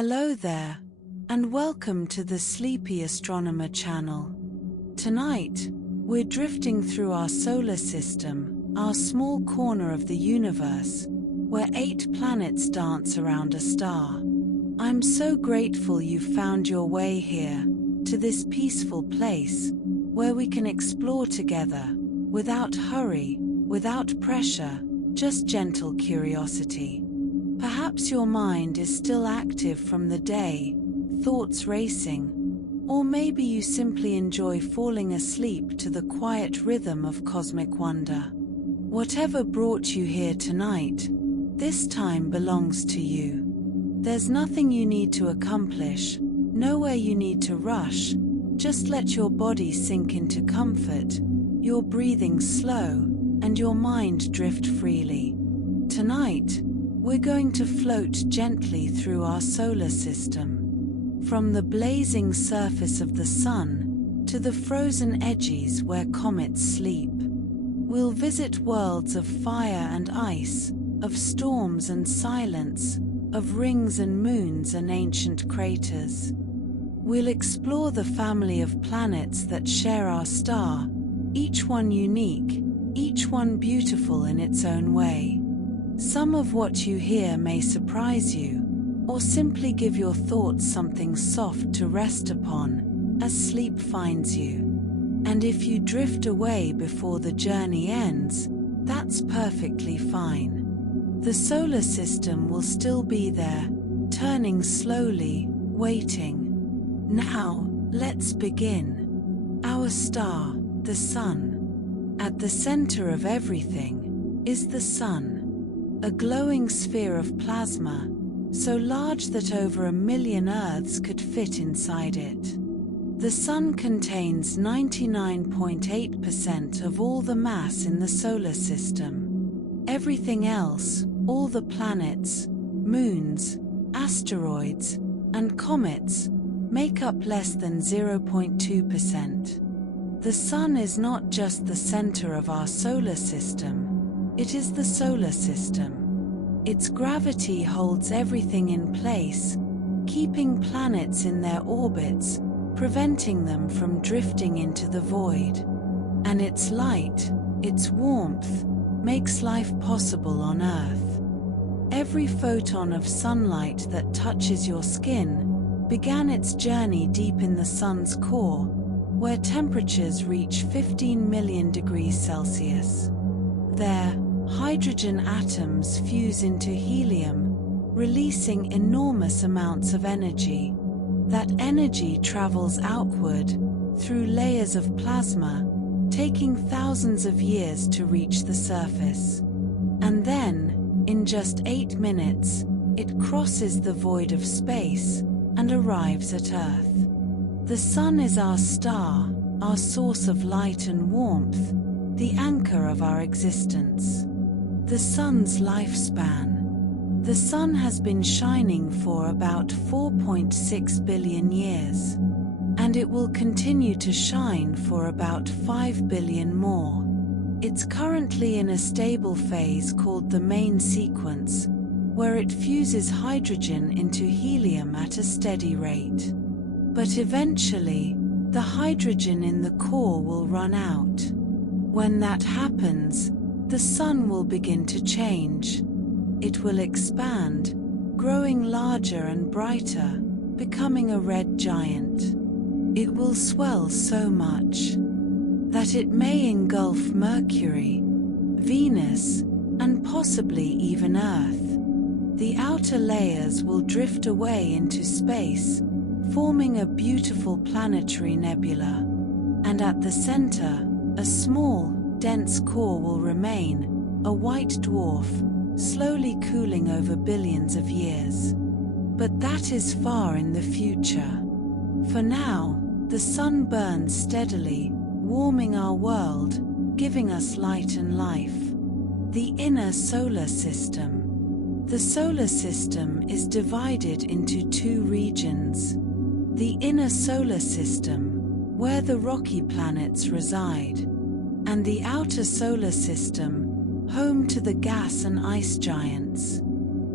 Hello there, and welcome to the Sleepy Astronomer channel. Tonight, we're drifting through our solar system, our small corner of the universe, where 8 planets dance around a star. I'm so grateful you found your way here, to this peaceful place, where we can explore together, without hurry, without pressure, just gentle curiosity. Perhaps your mind is still active from the day, thoughts racing, or maybe you simply enjoy falling asleep to the quiet rhythm of cosmic wonder. Whatever brought you here tonight, this time belongs to you. There's nothing you need to accomplish, nowhere you need to rush, just let your body sink into comfort, your breathing slow, and your mind drift freely. Tonight, we're going to float gently through our solar system, from the blazing surface of the sun to the frozen edges where comets sleep. We'll visit worlds of fire and ice, of storms and silence, of rings and moons and ancient craters. We'll explore the family of planets that share our star, each one unique, each one beautiful in its own way. Some of what you hear may surprise you, or simply give your thoughts something soft to rest upon, as sleep finds you. And if you drift away before the journey ends, that's perfectly fine. The solar system will still be there, turning slowly, waiting. Now, let's begin. Our star, the Sun. At the center of everything is the Sun. A glowing sphere of plasma, so large that over 1 million Earths could fit inside it. The Sun contains 99.8% of all the mass in the solar system. Everything else, all the planets, moons, asteroids, and comets, make up less than 0.2%. The Sun is not just the center of our solar system. It is the solar system. Its gravity holds everything in place, keeping planets in their orbits, preventing them from drifting into the void. And its light, its warmth, makes life possible on Earth. Every photon of sunlight that touches your skin began its journey deep in the Sun's core, where temperatures reach 15 million degrees Celsius. There, hydrogen atoms fuse into helium, releasing enormous amounts of energy. That energy travels outward, through layers of plasma, taking thousands of years to reach the surface. And then, in just 8 minutes, it crosses the void of space and arrives at Earth. The Sun is our star, our source of light and warmth, the anchor of our existence. The Sun's lifespan. The Sun has been shining for about 4.6 billion years, and it will continue to shine for about 5 billion more. It's currently in a stable phase called the main sequence, where it fuses hydrogen into helium at a steady rate. But eventually, the hydrogen in the core will run out. When that happens, the Sun will begin to change. It will expand, growing larger and brighter, becoming a red giant. It will swell so much that it may engulf Mercury, Venus, and possibly even Earth. The outer layers will drift away into space, forming a beautiful planetary nebula. And at the center, a small, dense core will remain, a white dwarf, slowly cooling over billions of years. But that is far in the future. For now, the Sun burns steadily, warming our world, giving us light and life. The inner solar system. The solar system is divided into 2 regions. The inner solar system, where the rocky planets reside, and the outer solar system, home to the gas and ice giants.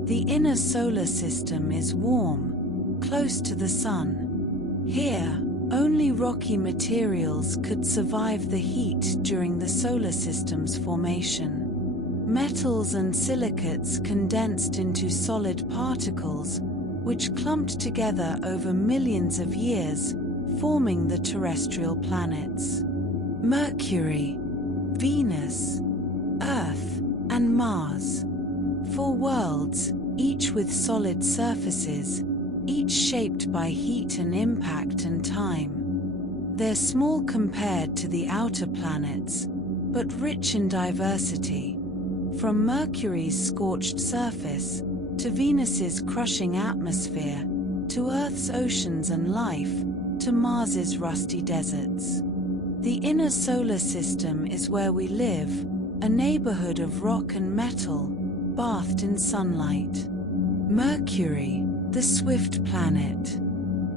The inner solar system is warm, close to the Sun. Here, only rocky materials could survive the heat during the solar system's formation. Metals and silicates condensed into solid particles, which clumped together over millions of years, forming the terrestrial planets: Mercury, Venus, Earth, and Mars. 4 worlds, each with solid surfaces, each shaped by heat and impact and time. They're small compared to the outer planets, but rich in diversity. From Mercury's scorched surface, to Venus's crushing atmosphere, to Earth's oceans and life, to Mars's rusty deserts. The inner solar system is where we live, a neighborhood of rock and metal, bathed in sunlight. Mercury, the swift planet.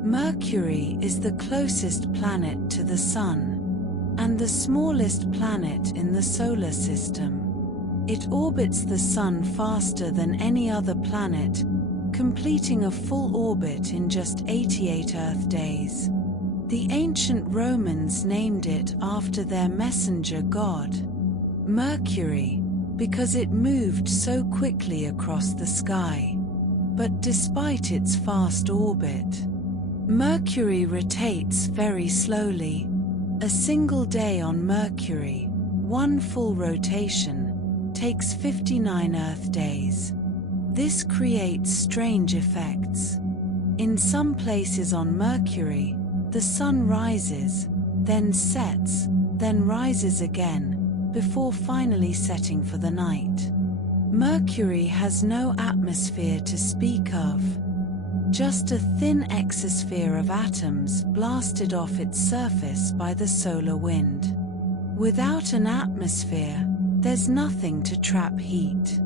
Mercury is the closest planet to the Sun, and the smallest planet in the solar system. It orbits the Sun faster than any other planet, completing a full orbit in just 88 Earth days. The ancient Romans named it after their messenger god, Mercury, because it moved so quickly across the sky. But despite its fast orbit, Mercury rotates very slowly. A single day on Mercury, one full rotation, takes 59 Earth days. This creates strange effects. In some places on Mercury, the Sun rises, then sets, then rises again, before finally setting for the night. Mercury has no atmosphere to speak of. Just a thin exosphere of atoms blasted off its surface by the solar wind. Without an atmosphere, there's nothing to trap heat.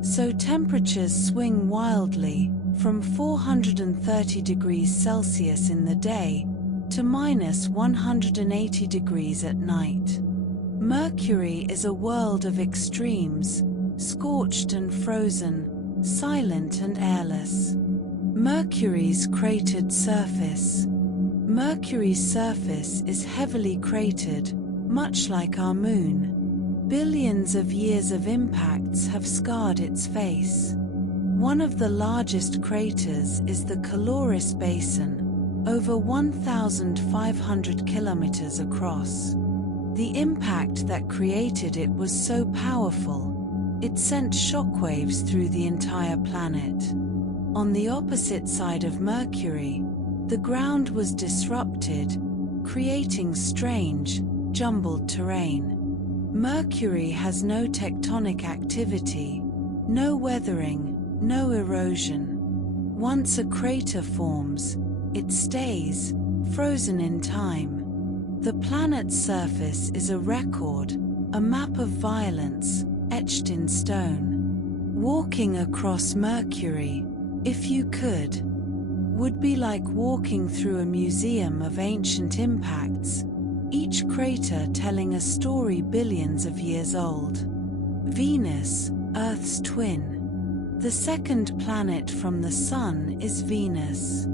So temperatures swing wildly, from 430 degrees Celsius in the day to minus 180 degrees at night. Mercury is a world of extremes, scorched and frozen, silent and airless. Mercury's cratered surface. Mercury's surface is heavily cratered, much like our Moon. Billions of years of impacts have scarred its face. One of the largest craters is the Caloris Basin, over 1,500 kilometers across. The impact that created it was so powerful, it sent shockwaves through the entire planet. On the opposite side of Mercury, the ground was disrupted, creating strange, jumbled terrain. Mercury has no tectonic activity, no weathering, no erosion. Once a crater forms, it stays, frozen in time. The planet's surface is a record, a map of violence, etched in stone. Walking across Mercury, if you could, would be like walking through a museum of ancient impacts, each crater telling a story billions of years old. Venus, Earth's twin. The second planet from the Sun is Venus.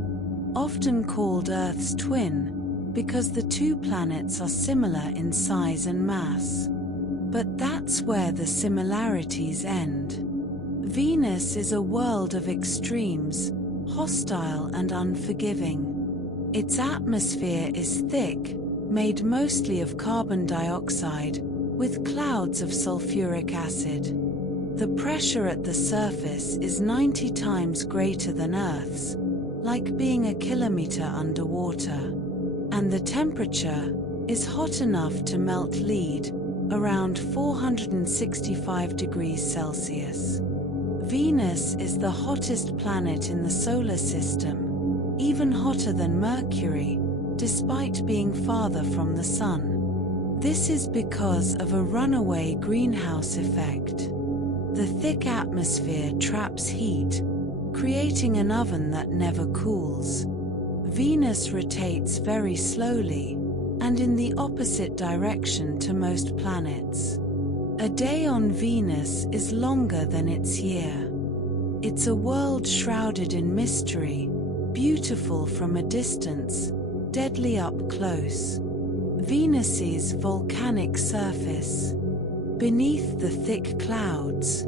Often called Earth's twin, because the two planets are similar in size and mass. But that's where the similarities end. Venus is a world of extremes, hostile and unforgiving. Its atmosphere is thick, made mostly of carbon dioxide, with clouds of sulfuric acid. The pressure at the surface is 90 times greater than Earth's, like being a kilometer underwater. And the temperature is hot enough to melt lead, around 465 degrees Celsius. Venus is the hottest planet in the solar system, even hotter than Mercury, despite being farther from the Sun. This is because of a runaway greenhouse effect. The thick atmosphere traps heat, creating an oven that never cools. Venus rotates very slowly, and in the opposite direction to most planets. A day on Venus is longer than its year. It's a world shrouded in mystery, beautiful from a distance, deadly up close. Venus's volcanic surface. Beneath the thick clouds,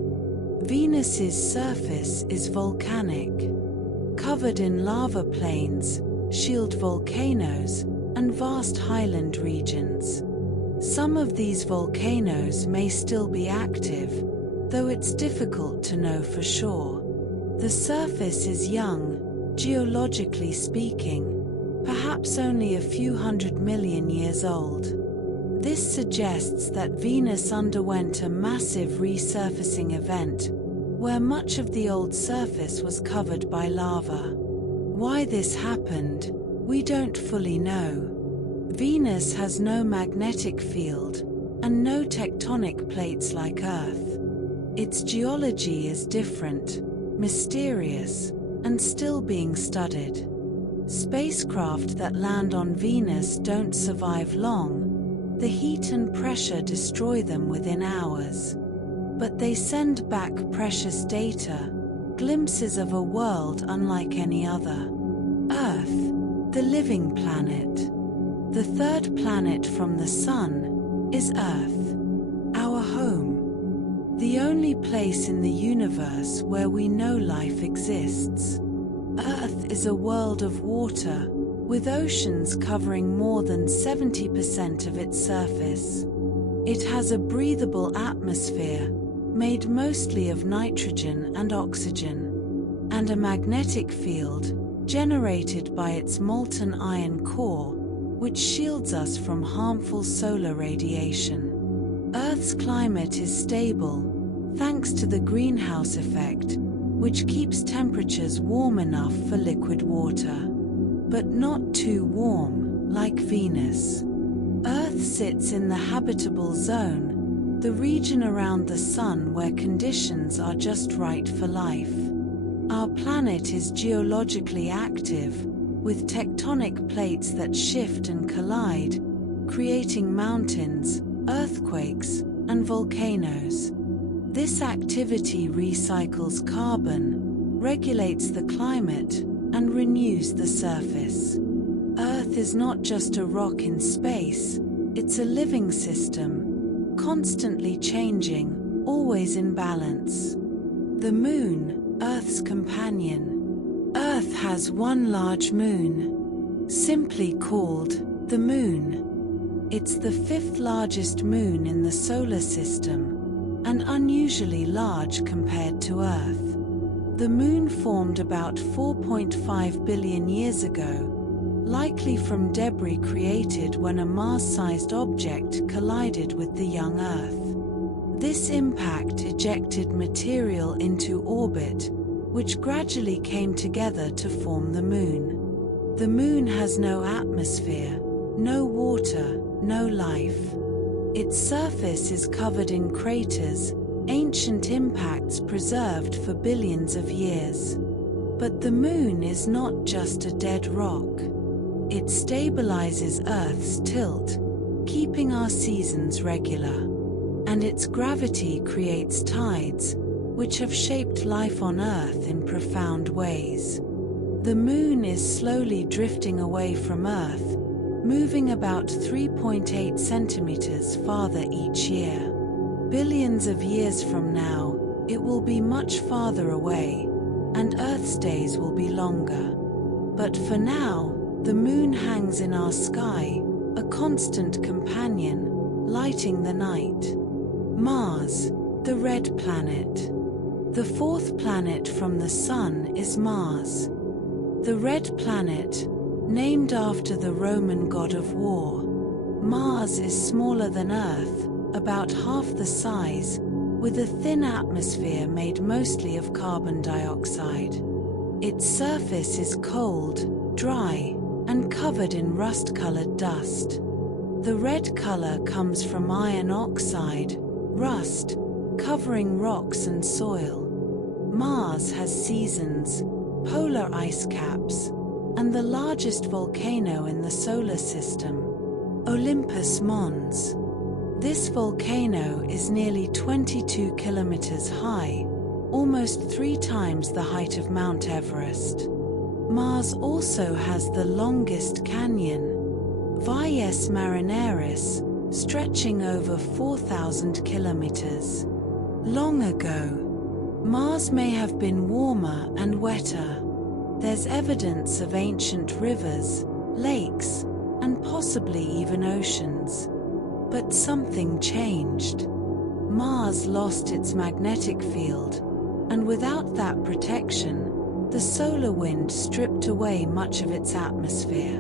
Venus's surface is volcanic, covered in lava plains, shield volcanoes, and vast highland regions. Some of these volcanoes may still be active, though it's difficult to know for sure. The surface is young, geologically speaking, perhaps only a few 100 million years old. This suggests that Venus underwent a massive resurfacing event, where much of the old surface was covered by lava. Why this happened, we don't fully know. Venus has no magnetic field, and no tectonic plates like Earth. Its geology is different, mysterious, and still being studied. Spacecraft that land on Venus don't survive long. The heat and pressure destroy them within hours. But they send back precious data, glimpses of a world unlike any other. Earth, the living planet. The third planet from the Sun is Earth, our home. The only place in the universe where we know life exists. Earth is a world of water, with oceans covering more than 70% of its surface. It has a breathable atmosphere, made mostly of nitrogen and oxygen, and a magnetic field, generated by its molten iron core, which shields us from harmful solar radiation. Earth's climate is stable, thanks to the greenhouse effect, which keeps temperatures warm enough for liquid water, but not too warm, like Venus. Earth sits in the habitable zone, the region around the Sun where conditions are just right for life. Our planet is geologically active, with tectonic plates that shift and collide, creating mountains, earthquakes, and volcanoes. This activity recycles carbon, regulates the climate, and renews the surface. Earth is not just a rock in space, it's a living system, constantly changing, always in balance. The Moon, Earth's companion. Earth has one large moon, simply called the Moon. It's the fifth largest moon in the solar system, and unusually large compared to Earth. The Moon formed about 4.5 billion years ago, likely from debris created when a Mars-sized object collided with the young Earth. This impact ejected material into orbit, which gradually came together to form the Moon. The Moon has no atmosphere, no water, no life. Its surface is covered in craters, ancient impacts preserved for billions of years. But the Moon is not just a dead rock. It stabilizes Earth's tilt, keeping our seasons regular. And its gravity creates tides, which have shaped life on Earth in profound ways. The Moon is slowly drifting away from Earth, moving about 3.8 centimeters farther each year. Billions of years from now, it will be much farther away, and Earth's days will be longer. But for now, the Moon hangs in our sky, a constant companion, lighting the night. Mars, the red planet. The fourth planet from the Sun is Mars. The red planet, named after the Roman god of war. Mars is smaller than Earth, about half the size, with a thin atmosphere made mostly of carbon dioxide. Its surface is cold, dry, and covered in rust-colored dust. The red color comes from iron oxide, rust, covering rocks and soil. Mars has seasons, polar ice caps, and the largest volcano in the solar system, Olympus Mons. This volcano is nearly 22 kilometers high, almost 3 times the height of Mount Everest. Mars also has the longest canyon, Valles Marineris, stretching over 4,000 kilometers. Long ago, Mars may have been warmer and wetter. There's evidence of ancient rivers, lakes, and possibly even oceans. But something changed. Mars lost its magnetic field, and without that protection, the solar wind stripped away much of its atmosphere.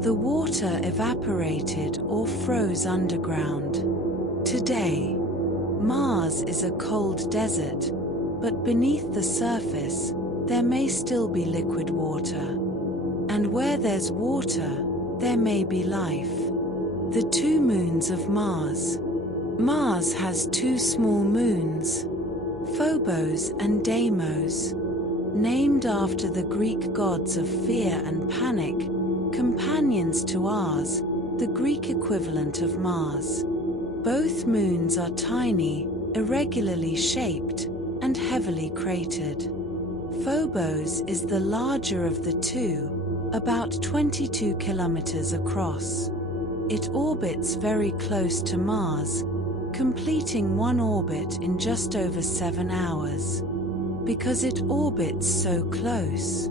The water evaporated or froze underground. Today, Mars is a cold desert, but beneath the surface, there may still be liquid water. And where there's water, there may be life. The two moons of Mars. Mars has two small moons, Phobos and Deimos, named after the Greek gods of fear and panic, companions to ours, the Greek equivalent of Mars. Both moons are tiny, irregularly shaped, and heavily cratered. Phobos is the larger of the two, about 22 kilometers across. It orbits very close to Mars, completing one orbit in just over 7 hours. Because it orbits so close,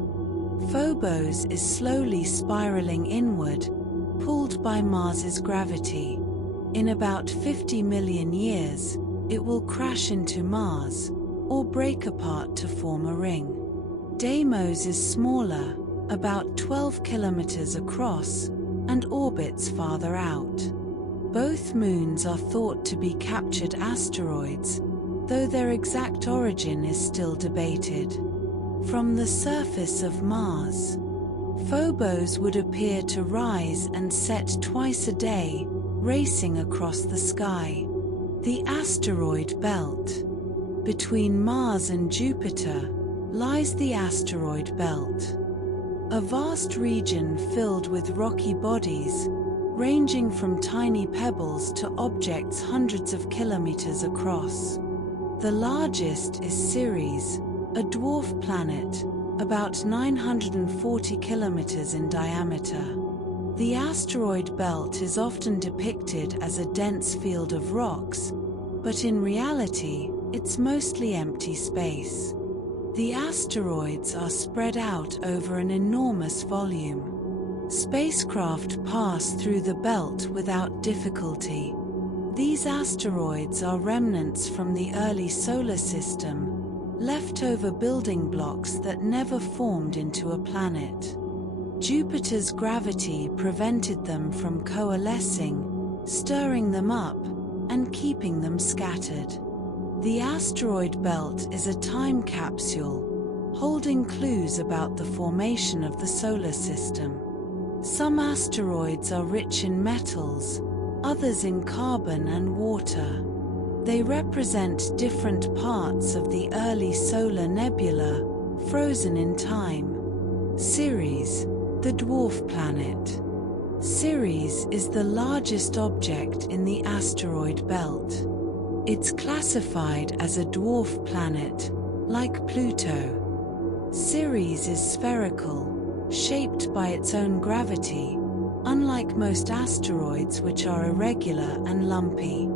Phobos is slowly spiraling inward, pulled by Mars's gravity. In about 50 million years, it will crash into Mars, or break apart to form a ring. Deimos is smaller, about 12 kilometers across, and orbits farther out. Both moons are thought to be captured asteroids, though their exact origin is still debated. From the surface of Mars, Phobos would appear to rise and set twice a day, racing across the sky. The asteroid belt. Between Mars and Jupiter lies the asteroid belt, a vast region filled with rocky bodies, ranging from tiny pebbles to objects hundreds of kilometers across. The largest is Ceres, a dwarf planet, about 940 kilometers in diameter. The asteroid belt is often depicted as a dense field of rocks, but in reality, it's mostly empty space. The asteroids are spread out over an enormous volume. Spacecraft pass through the belt without difficulty. These asteroids are remnants from the early solar system, leftover building blocks that never formed into a planet. Jupiter's gravity prevented them from coalescing, stirring them up, and keeping them scattered. The asteroid belt is a time capsule, holding clues about the formation of the solar system. Some asteroids are rich in metals, others in carbon and water. They represent different parts of the early solar nebula, frozen in time. Ceres, the dwarf planet. Ceres is the largest object in the asteroid belt. It's classified as a dwarf planet, like Pluto. Ceres is spherical, shaped by its own gravity, unlike most asteroids which are irregular and lumpy.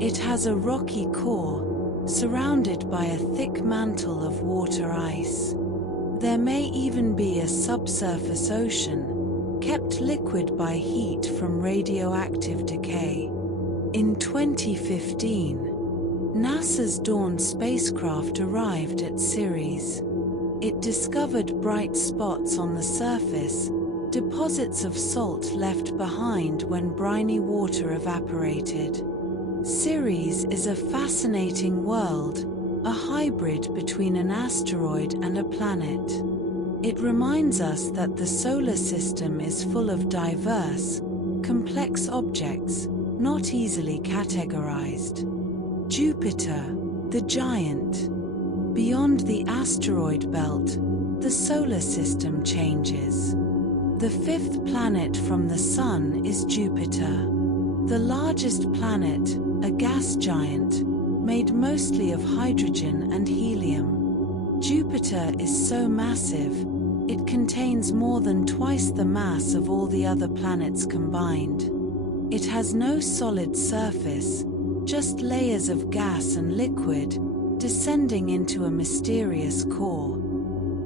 It has a rocky core, surrounded by a thick mantle of water ice. There may even be a subsurface ocean, kept liquid by heat from radioactive decay. In 2015, NASA's Dawn spacecraft arrived at Ceres. It discovered bright spots on the surface, deposits of salt left behind when briny water evaporated. Ceres is a fascinating world, a hybrid between an asteroid and a planet. It reminds us that the solar system is full of diverse, complex objects, not easily categorized. Jupiter, the giant. Beyond the asteroid belt, the solar system changes. The fifth planet from the Sun is Jupiter. The largest planet, a gas giant, made mostly of hydrogen and helium. Jupiter is so massive, It contains more than twice the mass of all the other planets combined. It has no solid surface, just layers of gas and liquid, descending into a mysterious core.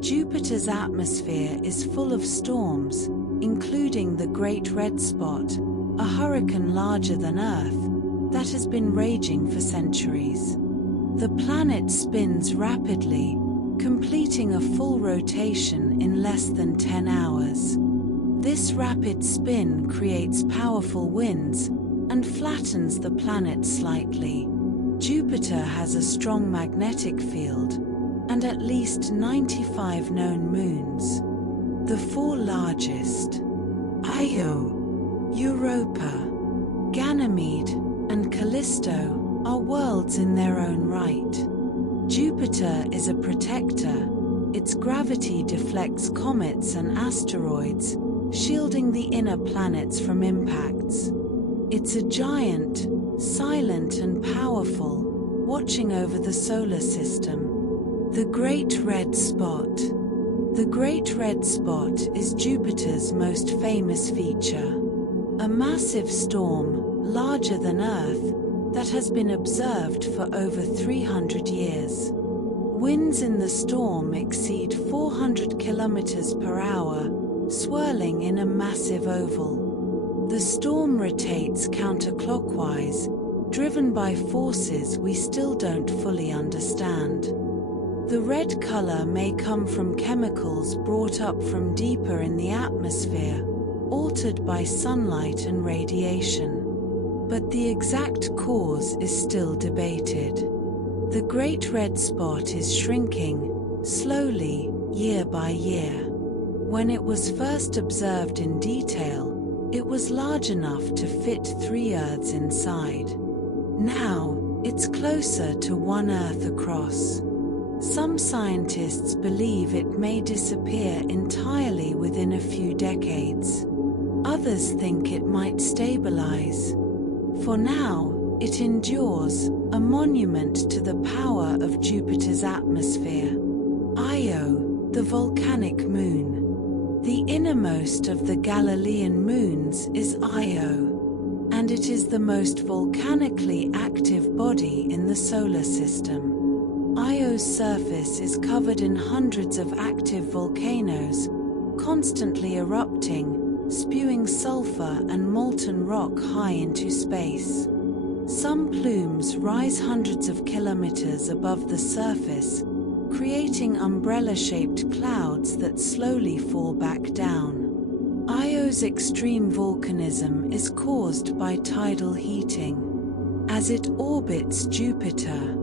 Jupiter's atmosphere is full of storms, including the Great Red Spot, a hurricane larger than Earth, that has been raging for centuries. The planet spins rapidly, completing a full rotation in less than 10 hours. This rapid spin creates powerful winds and flattens the planet slightly. Jupiter has a strong magnetic field and at least 95 known moons. The four largest, Io, Europa, Ganymede, and Callisto, are worlds in their own right. Jupiter is a protector. Its gravity deflects comets and asteroids, shielding the inner planets from impacts. It's a giant, silent and powerful, watching over the solar system. The Great Red Spot. The Great Red Spot is Jupiter's most famous feature. A massive storm, larger than Earth, that has been observed for over 300 years. Winds in the storm exceed 400 kilometers per hour, swirling in a massive oval. The storm rotates counterclockwise, driven by forces we still don't fully understand. The red color may come from chemicals brought up from deeper in the atmosphere, altered by sunlight and radiation. But the exact cause is still debated. The Great Red Spot is shrinking, slowly, year by year. When it was first observed in detail, it was large enough to fit 3 Earths inside. Now, it's closer to 1 Earth across. Some scientists believe it may disappear entirely within a few decades. Others think it might stabilize. For now, it endures, a monument to the power of Jupiter's atmosphere. Io, the volcanic moon. The innermost of the Galilean moons is Io, and it is the most volcanically active body in the solar system. Io's surface is covered in hundreds of active volcanoes, constantly erupting, spewing sulfur and molten rock high into space. Some plumes rise hundreds of kilometers above the surface, creating umbrella-shaped clouds that slowly fall back down. Io's extreme volcanism is caused by tidal heating. As it orbits Jupiter,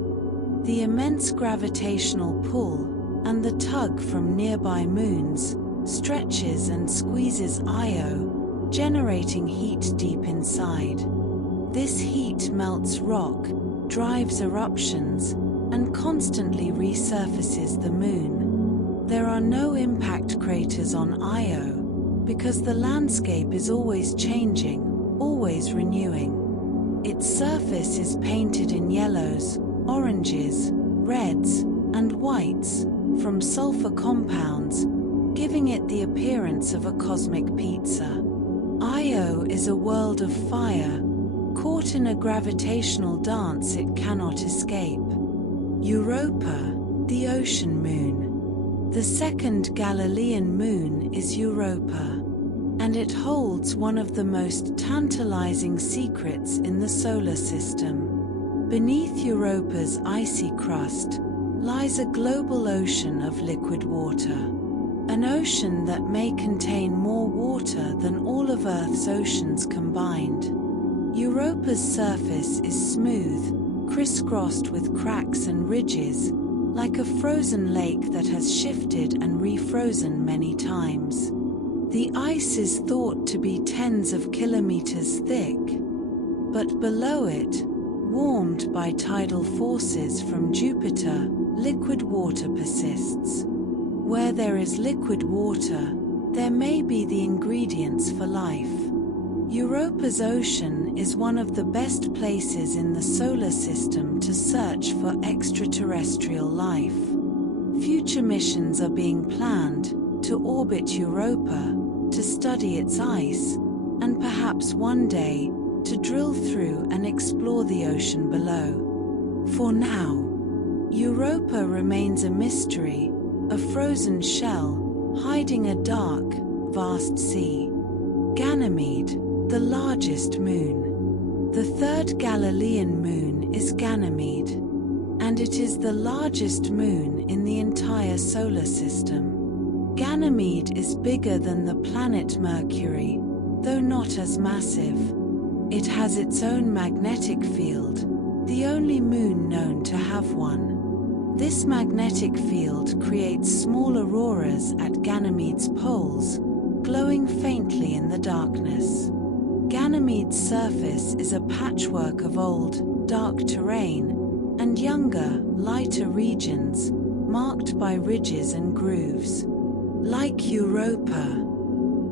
the immense gravitational pull and the tug from nearby moons stretches and squeezes Io, generating heat deep inside. This heat melts rock, drives eruptions, and constantly resurfaces the moon. There are no impact craters on Io, because the landscape is always changing, always renewing. Its surface is painted in yellows, oranges, reds, and whites, from sulfur compounds, giving it the appearance of a cosmic pizza. Io is a world of fire, caught in a gravitational dance it cannot escape. Europa, the ocean moon. The second Galilean moon is Europa, and it holds one of the most tantalizing secrets in the solar system. Beneath Europa's icy crust lies a global ocean of liquid water. An ocean that may contain more water than all of Earth's oceans combined. Europa's surface is smooth, crisscrossed with cracks and ridges, like a frozen lake that has shifted and refrozen many times. The ice is thought to be tens of kilometers thick, but below it, warmed by tidal forces from Jupiter, liquid water persists. Where there is liquid water, there may be the ingredients for life. Europa's ocean is one of the best places in the solar system to search for extraterrestrial life. Future missions are being planned, to orbit Europa, to study its ice, and perhaps one day, to drill through and explore the ocean below. For now, Europa remains a mystery, a frozen shell, hiding a dark, vast sea. Ganymede, the largest moon. The third Galilean moon is Ganymede, and it is the largest moon in the entire solar system. Ganymede is bigger than the planet Mercury, though not as massive. It has its own magnetic field, the only moon known to have one. This magnetic field creates small auroras at Ganymede's poles, glowing faintly in the darkness. Ganymede's surface is a patchwork of old, dark terrain, and younger, lighter regions, marked by ridges and grooves. Like Europa,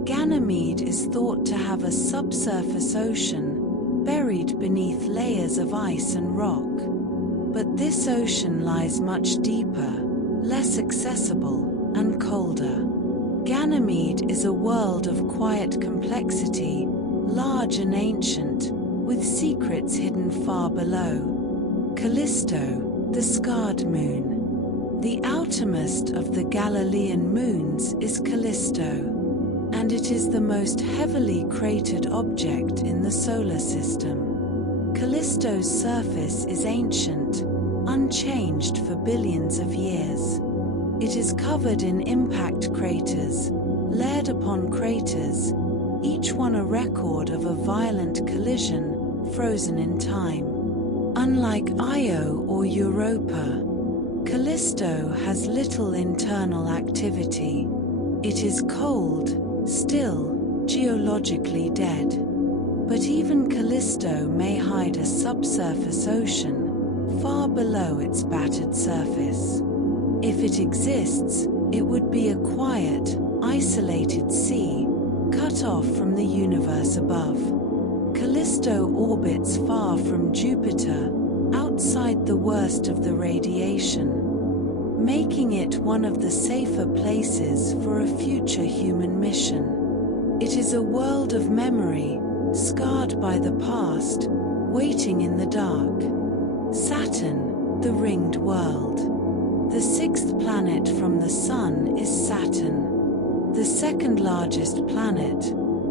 Ganymede is thought to have a subsurface ocean, buried beneath layers of ice and rock. But this ocean lies much deeper, less accessible, and colder. Ganymede is a world of quiet complexity, large and ancient, with secrets hidden far below. Callisto, the scarred moon. The outermost of the Galilean moons is Callisto, and it is the most heavily cratered object in the solar system. Callisto's surface is ancient, unchanged for billions of years. It is covered in impact craters, layered upon craters, each one a record of a violent collision, frozen in time. Unlike Io or Europa, Callisto has little internal activity. It is cold, still, geologically dead. But even Callisto may hide a subsurface ocean, far below its battered surface. If it exists, it would be a quiet, isolated sea, cut off from the universe above. Callisto orbits far from Jupiter, outside the worst of the radiation, making it one of the safer places for a future human mission. It is a world of memory, scarred by the past, waiting in the dark. Saturn, the ringed world. The sixth planet from the Sun is Saturn, the second largest planet,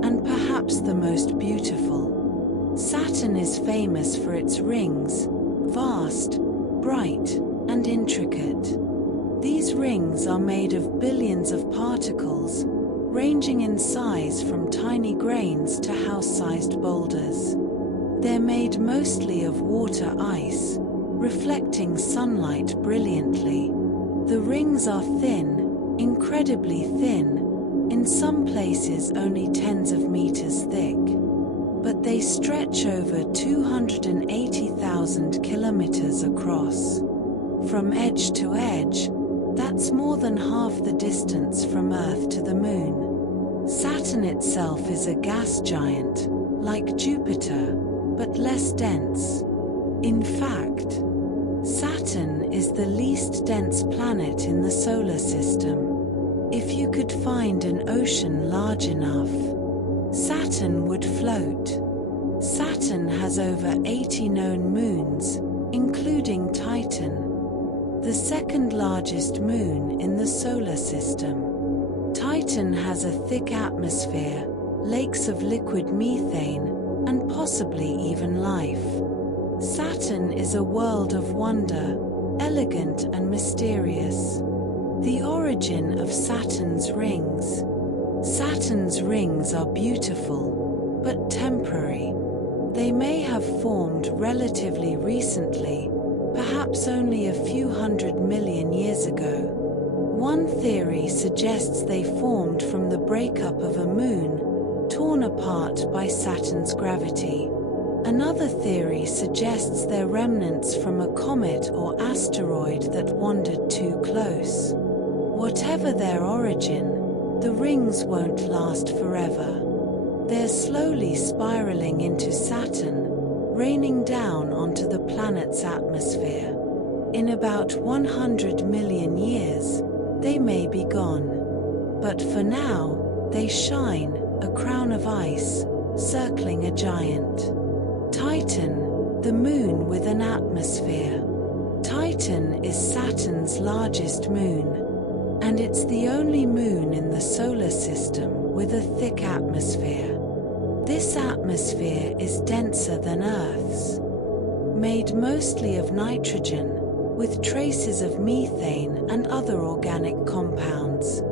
and perhaps the most beautiful. Saturn is famous for its rings, vast, bright, and intricate. These rings are made of billions of particles, ranging in size from tiny grains to house-sized boulders. They're made mostly of water ice, reflecting sunlight brilliantly. The rings are thin, incredibly thin, in some places only tens of meters thick. But they stretch over 280,000 kilometers across. From edge to edge, that's more than half the distance from Earth to the Moon. Saturn itself is a gas giant, like Jupiter, but less dense. In fact, Saturn is the least dense planet in the solar system. If you could find an ocean large enough, Saturn would float. Saturn has over 80 known moons, including Titan, the second largest moon in the solar system. Titan has a thick atmosphere, lakes of liquid methane, and possibly even life. Saturn is a world of wonder, elegant and mysterious. The origin of Saturn's rings. Saturn's rings are beautiful, but temporary. They may have formed relatively recently, perhaps only a few 100 million years ago. One theory suggests they formed from the breakup of a moon, torn apart by Saturn's gravity. Another theory suggests they're remnants from a comet or asteroid that wandered too close. Whatever their origin, the rings won't last forever. They're slowly spiraling into Saturn, raining down onto the planet's atmosphere. In about 100 million years, they may be gone. But for now, they shine, a crown of ice, circling a giant. Titan, the moon with an atmosphere. Titan is Saturn's largest moon, and it's the only moon in the solar system with a thick atmosphere. This atmosphere is denser than Earth's, made mostly of nitrogen, with traces of methane and other organic compounds.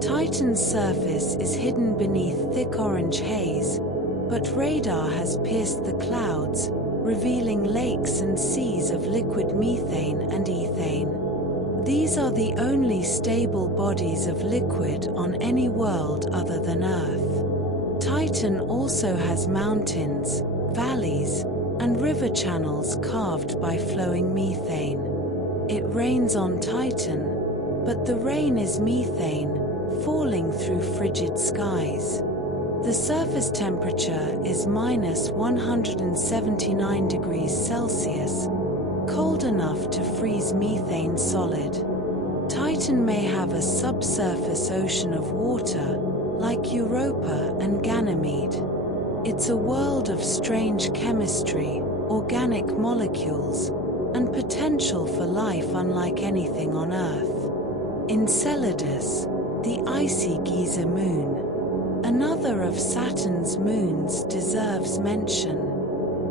Titan's surface is hidden beneath thick orange haze, but radar has pierced the clouds, revealing lakes and seas of liquid methane and ethane. These are the only stable bodies of liquid on any world other than Earth. Titan also has mountains, valleys, and river channels carved by flowing methane. It rains on Titan, but the rain is methane, falling through frigid skies. The surface temperature is -179 degrees Celsius, cold enough to freeze methane solid. Titan may have a subsurface ocean of water, like Europa and Ganymede. It's a world of strange chemistry, organic molecules, and potential for life unlike anything on Earth. Enceladus, the icy Giza moon, another of Saturn's moons, deserves mention.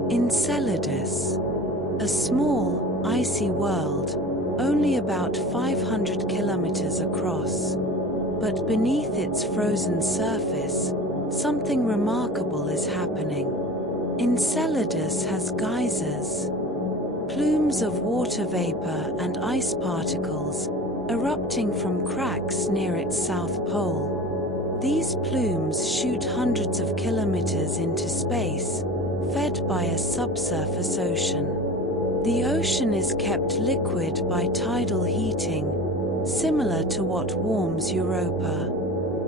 Enceladus, a small, icy world, only about 500 kilometers across. But beneath its frozen surface, something remarkable is happening. Enceladus has geysers, plumes of water vapor and ice particles erupting from cracks near its south pole. These plumes shoot hundreds of kilometers into space, fed by a subsurface ocean. The ocean is kept liquid by tidal heating, similar to what warms Europa.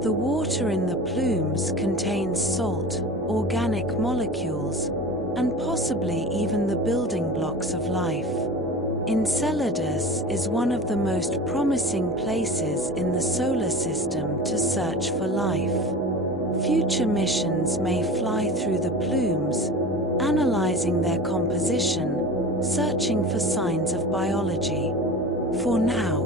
The water in the plumes contains salt, organic molecules, and possibly even the building blocks of life. Enceladus is one of the most promising places in the solar system to search for life. Future missions may fly through the plumes, analyzing their composition, searching for signs of biology. For now,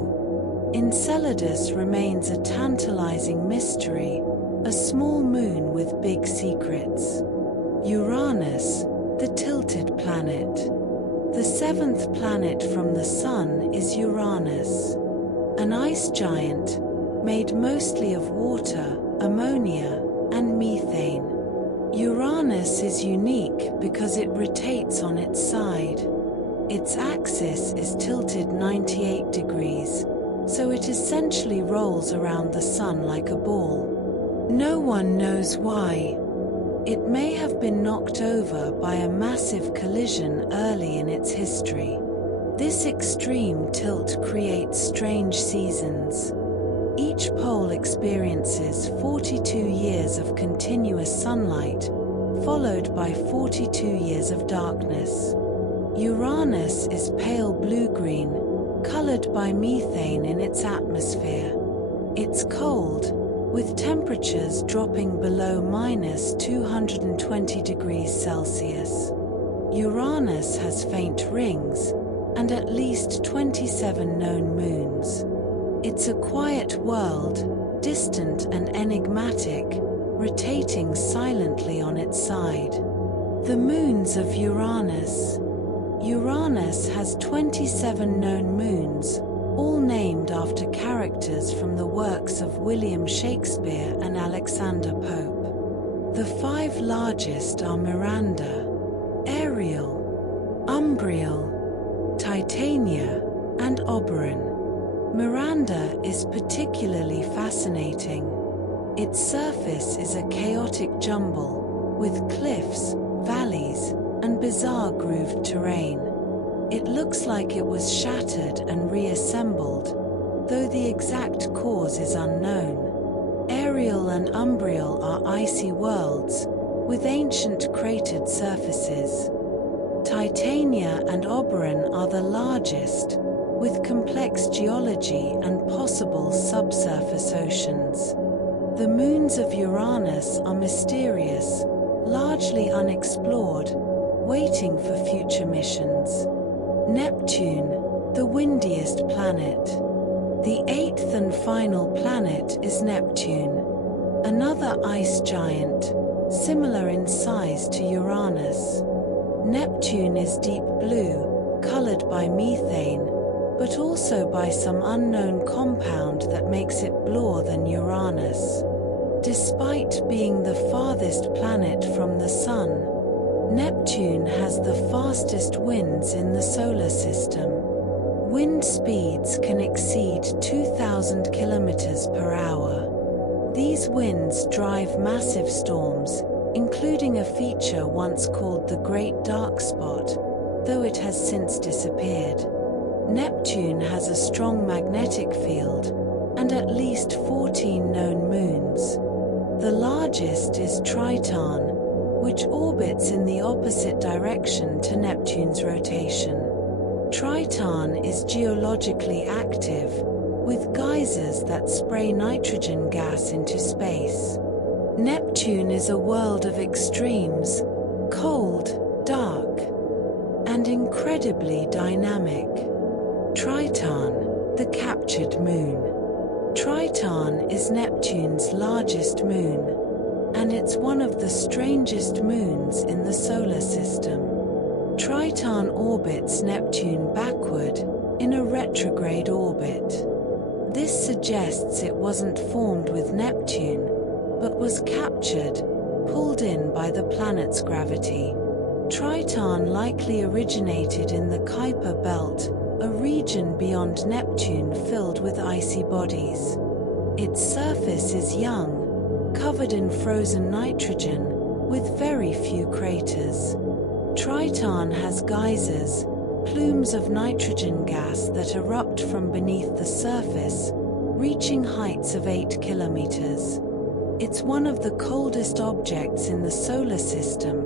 Enceladus remains a tantalizing mystery, a small moon with big secrets. Uranus, the tilted planet. The seventh planet from the Sun is Uranus, an ice giant made mostly of water, ammonia, and methane. Uranus is unique because it rotates on its side. Its axis is tilted 98 degrees, so it essentially rolls around the Sun like a ball. No one knows why. It may have been knocked over by a massive collision early in its history. This extreme tilt creates strange seasons. Each pole experiences 42 years of continuous sunlight, followed by 42 years of darkness. Uranus is pale blue-green, colored by methane in its atmosphere. It's cold, with temperatures dropping below -220 degrees Celsius. Uranus has faint rings and at least 27 known moons. It's a quiet world, distant and enigmatic, rotating silently on its side. The moons of Uranus. Uranus has 27 known moons, all named after characters from the works of William Shakespeare and Alexander Pope. The five largest are Miranda, Ariel, Umbriel, Titania, and Oberon. Miranda is particularly fascinating. Its surface is a chaotic jumble, with cliffs, valleys, and bizarre grooved terrain. It looks like it was shattered and reassembled, though the exact cause is unknown. Ariel and Umbriel are icy worlds, with ancient cratered surfaces. Titania and Oberon are the largest, with complex geology and possible subsurface oceans. The moons of Uranus are mysterious, largely unexplored, waiting for future missions. Neptune, the windiest planet. The eighth and final planet is Neptune, another ice giant, similar in size to Uranus. Neptune is deep blue, colored by methane, but also by some unknown compound that makes it bluer than Uranus. Despite being the farthest planet from the Sun, Neptune has the fastest winds in the solar system. Wind speeds can exceed 2,000 kilometers per hour. These winds drive massive storms, including a feature once called the Great Dark Spot, though it has since disappeared. Neptune has a strong magnetic field and at least 14 known moons. The largest is Triton, which orbits in the opposite direction to Neptune's rotation. Triton is geologically active, with geysers that spray nitrogen gas into space. Neptune is a world of extremes, cold, dark, and incredibly dynamic. Triton, the captured moon. Triton is Neptune's largest moon, and it's one of the strangest moons in the solar system. Triton orbits Neptune backward, in a retrograde orbit. This suggests it wasn't formed with Neptune, but was captured, pulled in by the planet's gravity. Triton likely originated in the Kuiper Belt, a region beyond Neptune filled with icy bodies. Its surface is young, covered in frozen nitrogen, with very few craters. Triton has geysers, plumes of nitrogen gas that erupt from beneath the surface, reaching heights of 8 kilometers. It's one of the coldest objects in the solar system,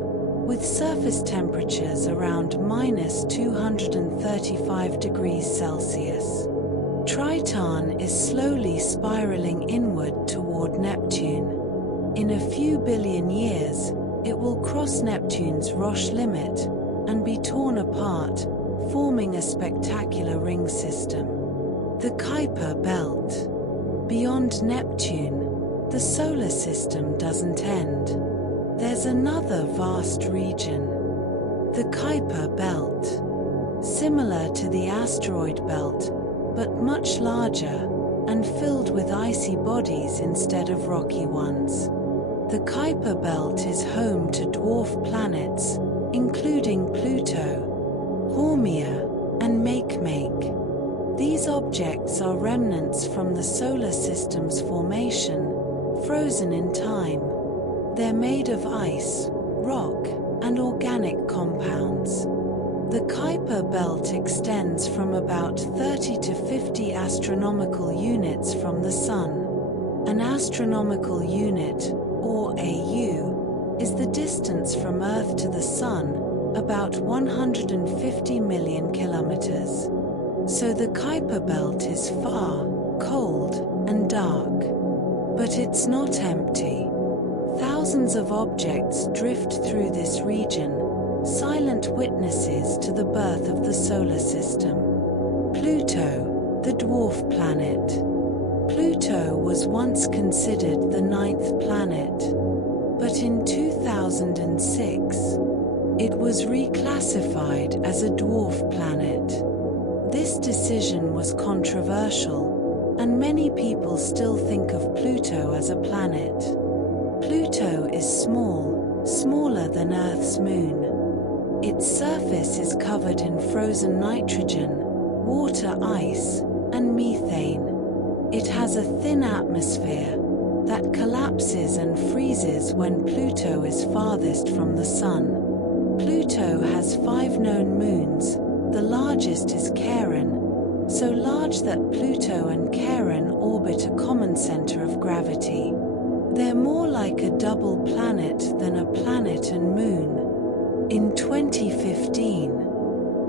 with surface temperatures around -235 degrees Celsius. Triton is slowly spiraling inward toward Neptune. In a few billion years, it will cross Neptune's Roche limit and be torn apart, forming a spectacular ring system. The Kuiper Belt. Beyond Neptune, the solar system doesn't end. There's another vast region, the Kuiper Belt, similar to the asteroid belt, but much larger and filled with icy bodies instead of rocky ones. The Kuiper Belt is home to dwarf planets, including Pluto, Haumea, and Makemake. These objects are remnants from the solar system's formation, frozen in time. They're made of ice, rock, and organic compounds. The Kuiper Belt extends from about 30 to 50 astronomical units from the Sun. An astronomical unit, or AU, is the distance from Earth to the Sun, about 150 million kilometers. So the Kuiper Belt is far, cold, and dark. But it's not empty. Thousands of objects drift through this region, silent witnesses to the birth of the solar system. Pluto, the dwarf planet. Pluto was once considered the 9th planet, but in 2006, it was reclassified as a dwarf planet. This decision was controversial, and many people still think of Pluto as a planet. Pluto is small, smaller than Earth's moon. Its surface is covered in frozen nitrogen, water ice, and methane. It has a thin atmosphere that collapses and freezes when Pluto is farthest from the Sun. Pluto has 5 known moons. The largest is Charon, so large that Pluto and Charon orbit a common center of gravity. They're more like a double planet than a planet and moon. In 2015,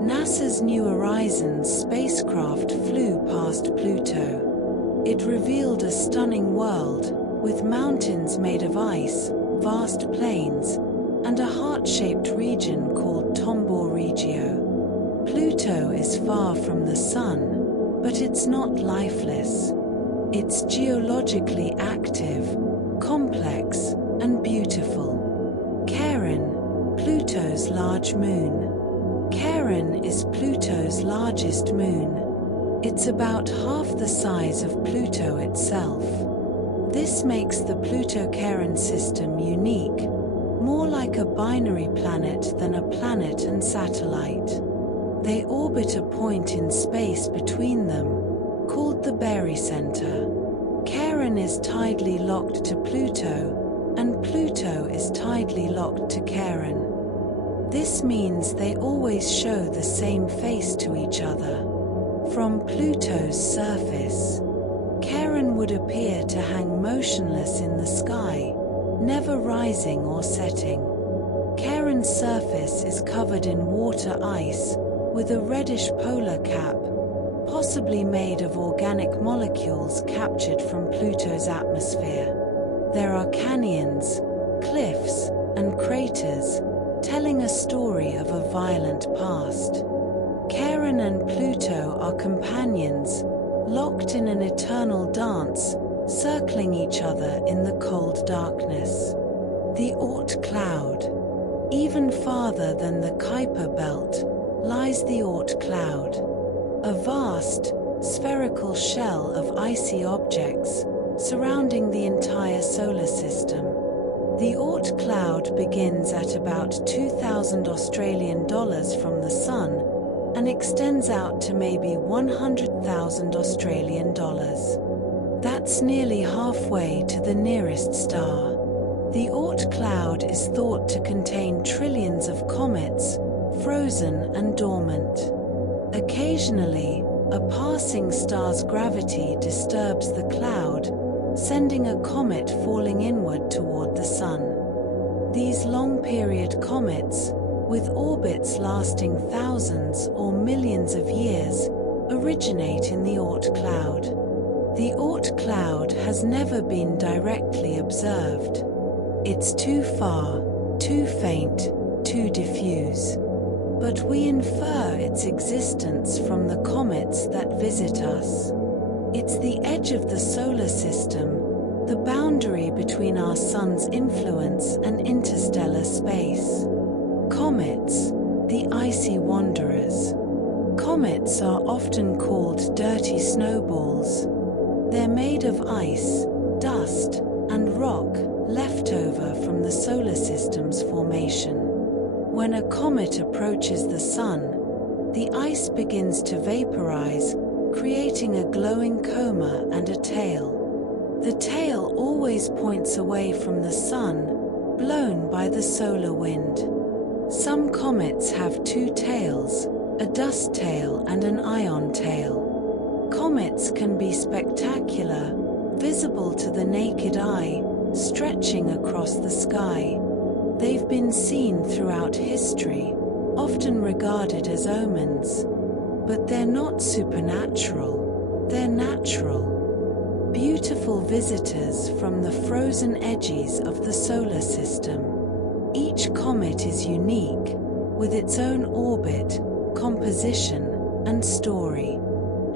NASA's New Horizons spacecraft flew past Pluto. It revealed a stunning world, with mountains made of ice, vast plains, and a heart-shaped region called Tombor Regio. Pluto is far from the Sun, but it's not lifeless. It's geologically active, complex, and beautiful. Charon, Pluto's large moon. Charon is Pluto's largest moon. It's about half the size of Pluto itself. This makes the Pluto-Charon system unique, more like a binary planet than a planet and satellite. They orbit a point in space between them, called the barycenter. Charon is tidally locked to Pluto, and Pluto is tidally locked to Charon. This means they always show the same face to each other. From Pluto's surface, Charon would appear to hang motionless in the sky, never rising or setting. Charon's surface is covered in water ice, with a reddish polar cap, possibly made of organic molecules captured from Pluto's atmosphere. There are canyons, cliffs, and craters, telling a story of a violent past. Charon and Pluto are companions, locked in an eternal dance, circling each other in the cold darkness. The Oort cloud. Even farther than the Kuiper belt lies the Oort cloud, a vast, spherical shell of icy objects surrounding the entire solar system. The Oort cloud begins at about 2,000 Australian dollars from the Sun and extends out to maybe 100,000 Australian dollars. That's nearly halfway to the nearest star. The Oort cloud is thought to contain trillions of comets, frozen and dormant. Occasionally, a passing star's gravity disturbs the cloud, sending a comet falling inward toward the Sun. These long-period comets, with orbits lasting thousands or millions of years, originate in the Oort cloud. The Oort cloud has never been directly observed. It's too far, too faint, too diffuse. But we infer its existence from the comets that visit us. It's the edge of the solar system, the boundary between our Sun's influence and interstellar space. Comets, the icy wanderers. Comets are often called dirty snowballs. They're made of ice, dust, and rock left over from the solar system's formation. When a comet approaches the Sun, the ice begins to vaporize, creating a glowing coma and a tail. The tail always points away from the Sun, blown by the solar wind. Some comets have two tails, a dust tail and an ion tail. Comets can be spectacular, visible to the naked eye, stretching across the sky. They've been seen throughout history, often regarded as omens. But they're not supernatural, they're natural. Beautiful visitors from the frozen edges of the solar system. Each comet is unique, with its own orbit, composition, and story.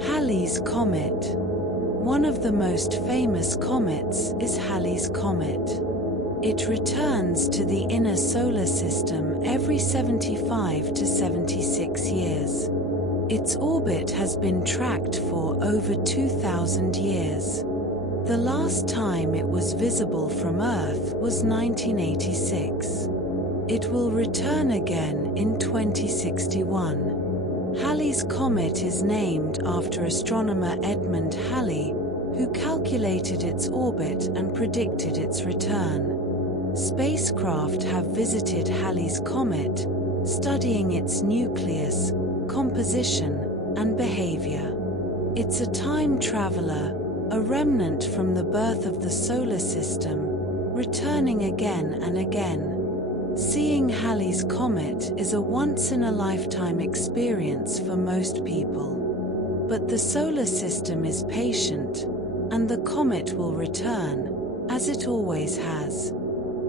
Halley's Comet. One of the most famous comets is Halley's Comet. It returns to the inner solar system every 75 to 76 years. Its orbit has been tracked for over 2,000 years. The last time it was visible from Earth was 1986. It will return again in 2061. Halley's Comet is named after astronomer Edmund Halley, who calculated its orbit and predicted its return. Spacecraft have visited Halley's Comet, studying its nucleus, composition, and behavior. It's a time traveler, a remnant from the birth of the solar system, returning again and again. Seeing Halley's Comet is a once-in-a-lifetime experience for most people. But the solar system is patient, and the comet will return, as it always has.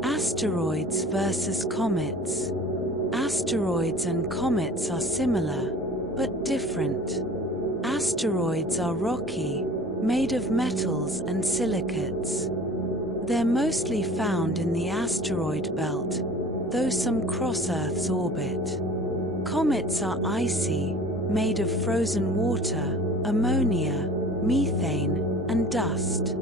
Asteroids versus comets. Asteroids and comets are similar, but different. Asteroids are rocky, made of metals and silicates. They're mostly found in the asteroid belt, though some cross Earth's orbit. Comets are icy, made of frozen water, ammonia, methane, and dust.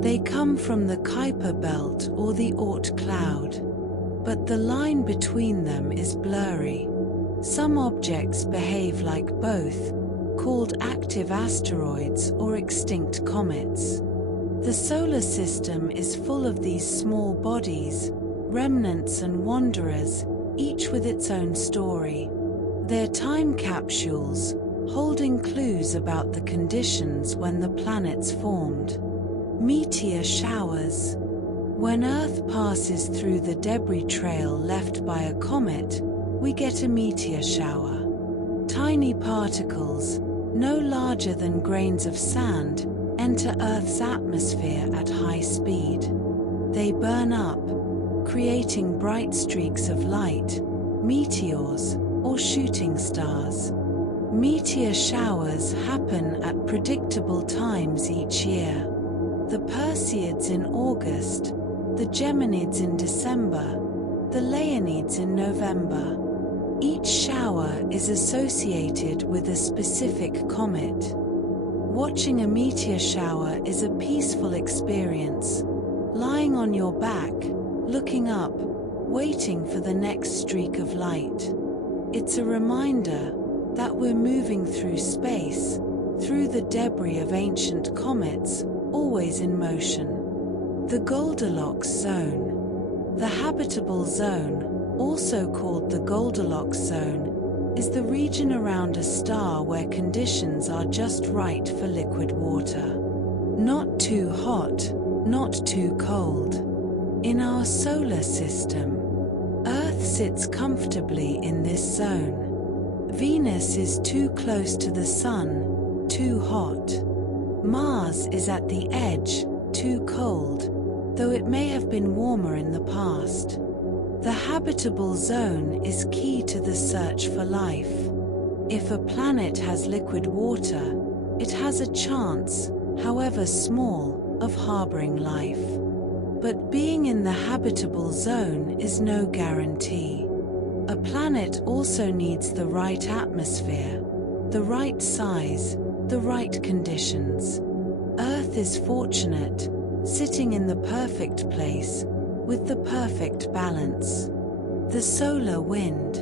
They come from the Kuiper belt or the Oort cloud, but the line between them is blurry. Some objects behave like both, called active asteroids or extinct comets. The solar system is full of these small bodies, remnants and wanderers, each with its own story. They're time capsules, holding clues about the conditions when the planets formed. Meteor showers. When Earth passes through the debris trail left by a comet, we get a meteor shower. Tiny particles, no larger than grains of sand, enter Earth's atmosphere at high speed. They burn up, creating bright streaks of light, meteors, or shooting stars. Meteor showers happen at predictable times each year. The Perseids in August, the Geminids in December, the Leonids in November. Each shower is associated with a specific comet. Watching a meteor shower is a peaceful experience. Lying on your back, looking up, waiting for the next streak of light. It's a reminder that we're moving through space, through the debris of ancient comets, always in motion. The Goldilocks zone. The habitable zone, also called the Goldilocks zone, is the region around a star where conditions are just right for liquid water. Not too hot, not too cold. In our solar system, Earth sits comfortably in this zone. Venus is too close to the Sun, too hot. Mars is at the edge, too cold, though it may have been warmer in the past. The habitable zone is key to the search for life. If a planet has liquid water, it has a chance, however small, of harboring life. But being in the habitable zone is no guarantee. A planet also needs the right atmosphere, the right size, the right conditions. Earth is fortunate, sitting in the perfect place, with the perfect balance. The solar wind.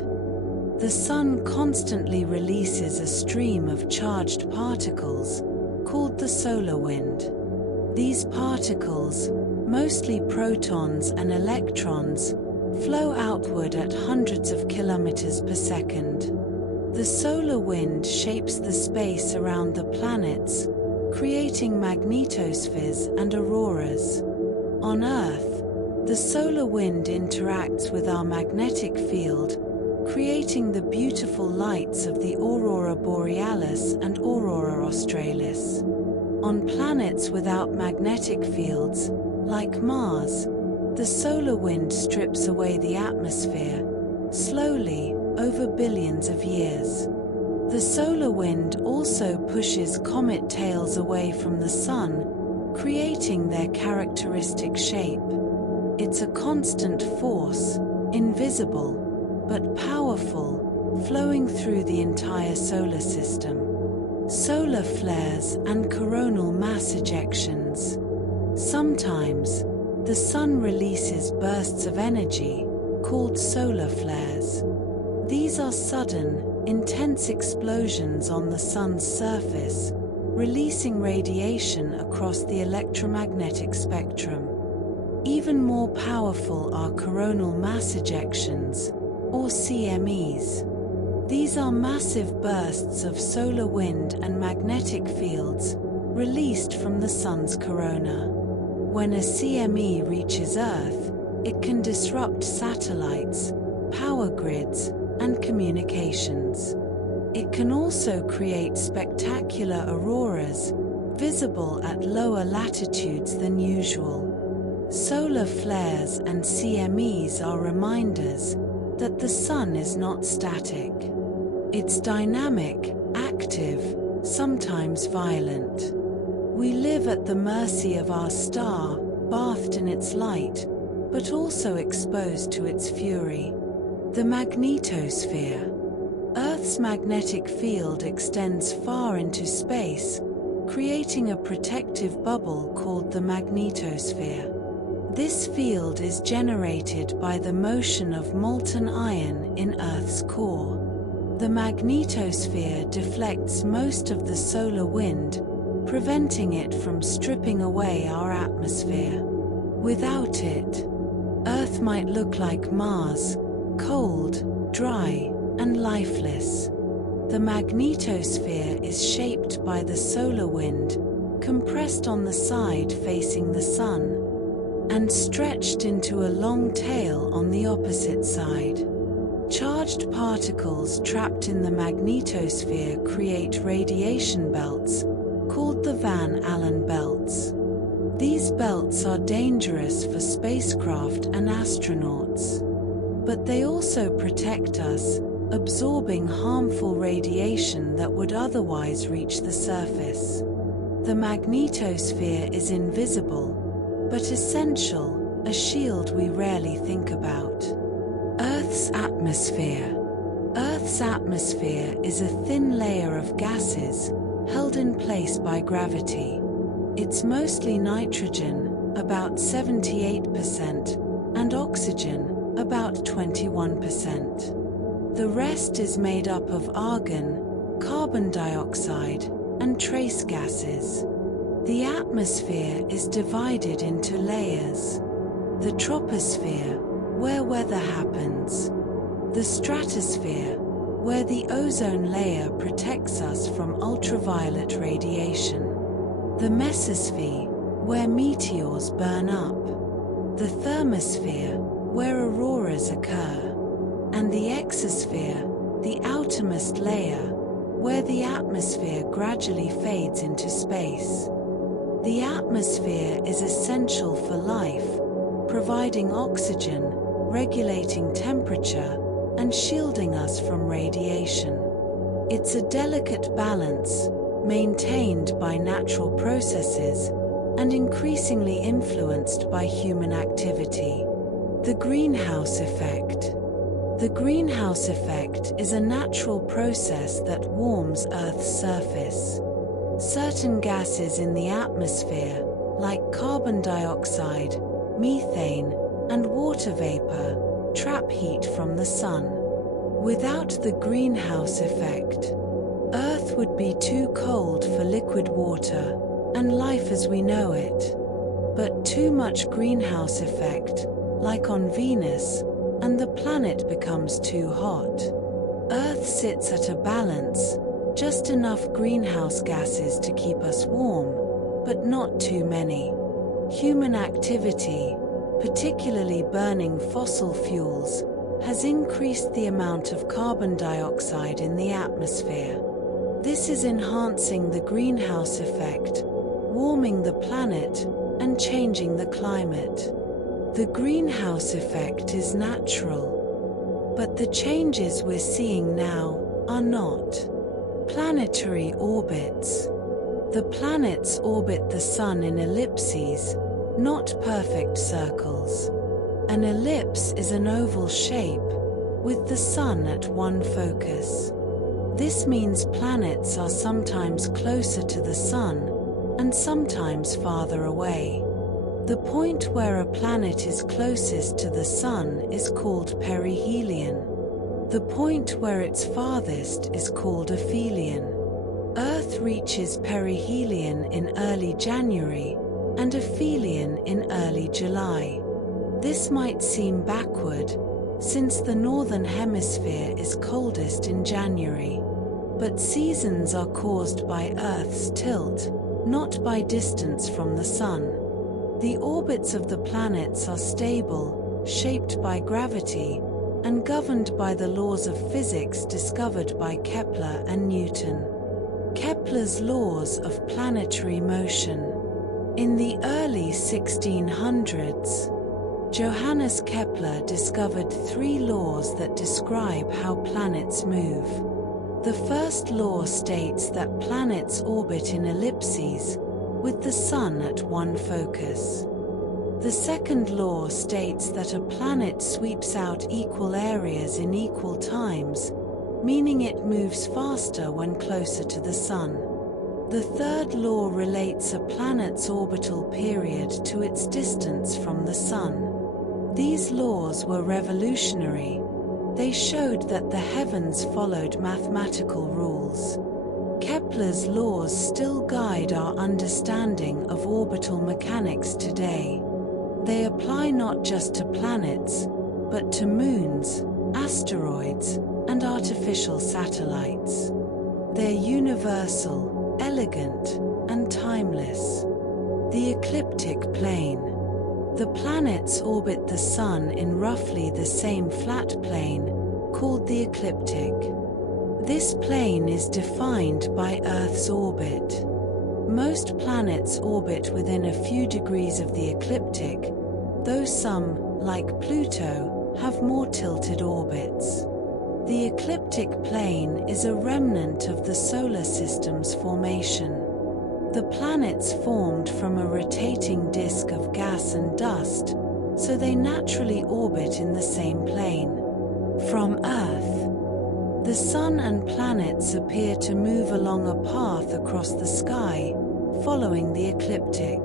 The Sun constantly releases a stream of charged particles, called the solar wind. These particles, mostly protons and electrons, flow outward at hundreds of kilometers per second. The solar wind shapes the space around the planets, creating magnetospheres and auroras. On Earth, the solar wind interacts with our magnetic field, creating the beautiful lights of the aurora borealis and aurora australis. On planets without magnetic fields, like Mars, the solar wind strips away the atmosphere, slowly, over billions of years. The solar wind also pushes comet tails away from the Sun, creating their characteristic shape. It's a constant force, invisible, but powerful, flowing through the entire solar system. Solar flares and coronal mass ejections. Sometimes, the Sun releases bursts of energy, called solar flares. These are sudden, intense explosions on the Sun's surface, releasing radiation across the electromagnetic spectrum. Even more powerful are coronal mass ejections, or CMEs. These are massive bursts of solar wind and magnetic fields, released from the Sun's corona. When a CME reaches Earth, it can disrupt satellites, power grids, and communications. It can also create spectacular auroras, visible at lower latitudes than usual. Solar flares and CMEs are reminders that the Sun is not static. It's dynamic, active, sometimes violent. We live at the mercy of our star, bathed in its light, but also exposed to its fury. The magnetosphere. Earth's magnetic field extends far into space, creating a protective bubble called the magnetosphere. This field is generated by the motion of molten iron in Earth's core. The magnetosphere deflects most of the solar wind, preventing it from stripping away our atmosphere. Without it, Earth might look like Mars, cold, dry, and lifeless. The magnetosphere is shaped by the solar wind, compressed on the side facing the Sun, and stretched into a long tail on the opposite side. Charged particles trapped in the magnetosphere create radiation belts, called the Van Allen belts. These belts are dangerous for spacecraft and astronauts. But they also protect us, absorbing harmful radiation that would otherwise reach the surface. The magnetosphere is invisible, but essential, a shield we rarely think about. Earth's atmosphere. Earth's atmosphere is a thin layer of gases, held in place by gravity. It's mostly nitrogen, about 78%, and oxygen, about 21%. The rest is made up of argon, carbon dioxide, and trace gases. The atmosphere is divided into layers. The troposphere, where weather happens. The stratosphere, where the ozone layer protects us from ultraviolet radiation. The mesosphere, where meteors burn up. The thermosphere, where auroras occur. And the exosphere, the outermost layer, where the atmosphere gradually fades into space. The atmosphere is essential for life, providing oxygen, regulating temperature, and shielding us from radiation. It's a delicate balance, maintained by natural processes, and increasingly influenced by human activity. The greenhouse effect. The greenhouse effect is a natural process that warms Earth's surface. Certain gases in the atmosphere, like carbon dioxide, methane, and water vapor, trap heat from the Sun. Without the greenhouse effect, Earth would be too cold for liquid water and life as we know it. But too much greenhouse effect, like on Venus, and the planet becomes too hot. Earth sits at a balance, just enough greenhouse gases to keep us warm, but not too many. Human activity, particularly burning fossil fuels, has increased the amount of carbon dioxide in the atmosphere. This is enhancing the greenhouse effect, warming the planet, and changing the climate. The greenhouse effect is natural, but the changes we're seeing now are not. Planetary orbits. The planets orbit the Sun in ellipses, not perfect circles. An ellipse is an oval shape, with the Sun at one focus. This means planets are sometimes closer to the Sun, and sometimes farther away. The point where a planet is closest to the Sun is called perihelion. The point where it's farthest is called aphelion. Earth reaches perihelion in early January and aphelion in early July. This might seem backward, since the northern hemisphere is coldest in January. But seasons are caused by Earth's tilt, not by distance from the Sun. The orbits of the planets are stable, shaped by gravity, and governed by the laws of physics discovered by Kepler and Newton. Kepler's laws of planetary motion. In the early 1600s, Johannes Kepler discovered 3 laws that describe how planets move. The first law states that planets orbit in ellipses, with the Sun at one focus. The second law states that a planet sweeps out equal areas in equal times, meaning it moves faster when closer to the Sun. The third law relates a planet's orbital period to its distance from the Sun. These laws were revolutionary. They showed that the heavens followed mathematical rules. Kepler's laws still guide our understanding of orbital mechanics today. They apply not just to planets, but to moons, asteroids, and artificial satellites. They're universal, elegant, and timeless. The ecliptic plane. The planets orbit the Sun in roughly the same flat plane, called the ecliptic. This plane is defined by Earth's orbit. Most planets orbit within a few degrees of the ecliptic, though some, like Pluto, have more tilted orbits. The ecliptic plane is a remnant of the solar system's formation. The planets formed from a rotating disk of gas and dust, so they naturally orbit in the same plane. From Earth, the Sun and planets appear to move along a path across the sky, following the ecliptic.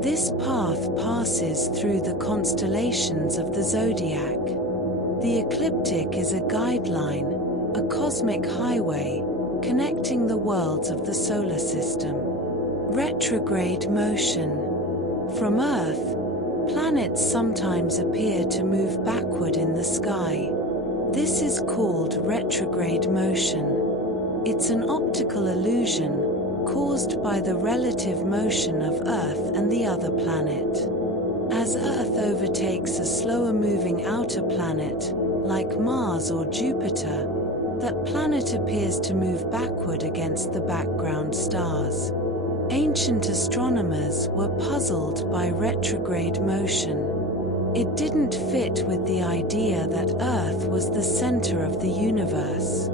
This path passes through the constellations of the zodiac. The ecliptic is a guideline, a cosmic highway, connecting the worlds of the solar system. Retrograde motion. From Earth, planets sometimes appear to move backward in the sky. This is called retrograde motion. It's an optical illusion caused by the relative motion of Earth and the other planet. As Earth overtakes a slower-moving outer planet, like Mars or Jupiter, that planet appears to move backward against the background stars. Ancient astronomers were puzzled by retrograde motion. It didn't fit with the idea that Earth was the center of the universe.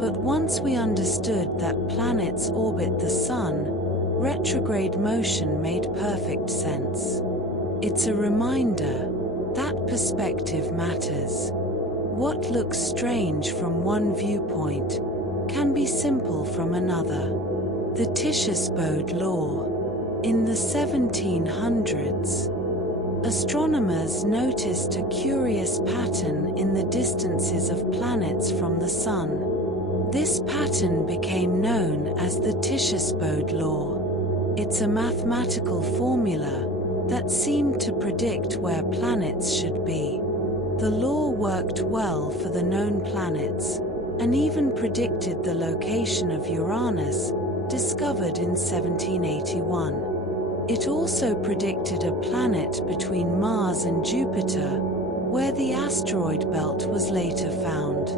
But once we understood that planets orbit the Sun, retrograde motion made perfect sense. It's a reminder that perspective matters. What looks strange from one viewpoint can be simple from another. The Titius-Bode law. In the 1700s, astronomers noticed a curious pattern in the distances of planets from the Sun. This pattern became known as the Titius-Bode law. It's a mathematical formula that seemed to predict where planets should be. The law worked well for the known planets, and even predicted the location of Uranus, discovered in 1781. It also predicted a planet between Mars and Jupiter, where the asteroid belt was later found.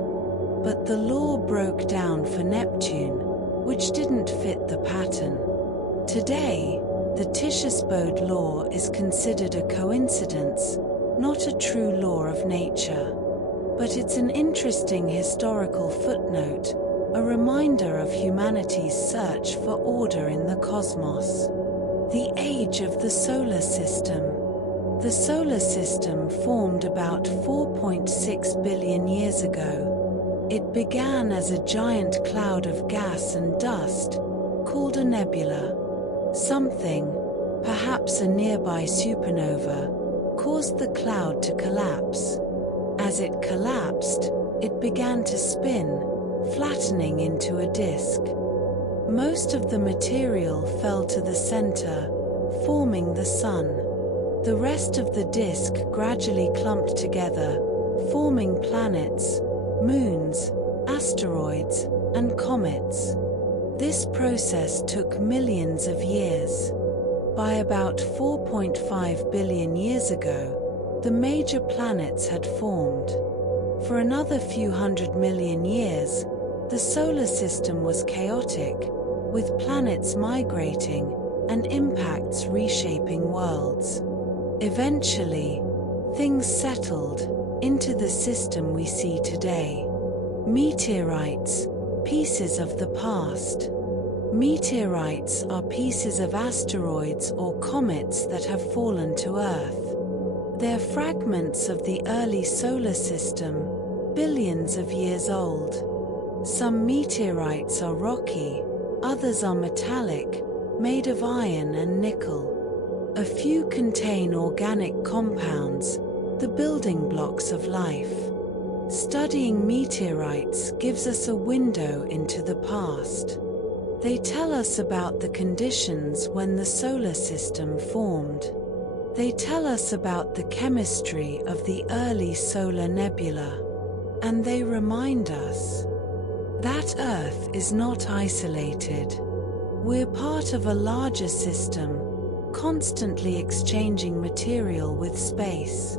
But the law broke down for Neptune, which didn't fit the pattern. Today, the Titius-Bode law is considered a coincidence, not a true law of nature. But it's an interesting historical footnote, a reminder of humanity's search for order in the cosmos. The age of the solar system. The solar system formed about 4.6 billion years ago. It began as a giant cloud of gas and dust, called a nebula. Something, perhaps a nearby supernova, caused the cloud to collapse. As it collapsed, it began to spin, flattening into a disk. Most of the material fell to the center, forming the Sun. The rest of the disk gradually clumped together, forming planets, moons, asteroids, and comets. This process took millions of years. By about 4.5 billion years ago, the major planets had formed. For another few 100 million years, the solar system was chaotic, with planets migrating, and impacts reshaping worlds. Eventually, things settled into the system we see today. Meteorites, pieces of the past. Meteorites are pieces of asteroids or comets that have fallen to Earth. They're fragments of the early solar system, billions of years old. Some meteorites are rocky, others are metallic, made of iron and nickel. A few contain organic compounds, the building blocks of life. Studying meteorites gives us a window into the past. They tell us about the conditions when the solar system formed. They tell us about the chemistry of the early solar nebula. And they remind us that Earth is not isolated. We're part of a larger system, constantly exchanging material with space.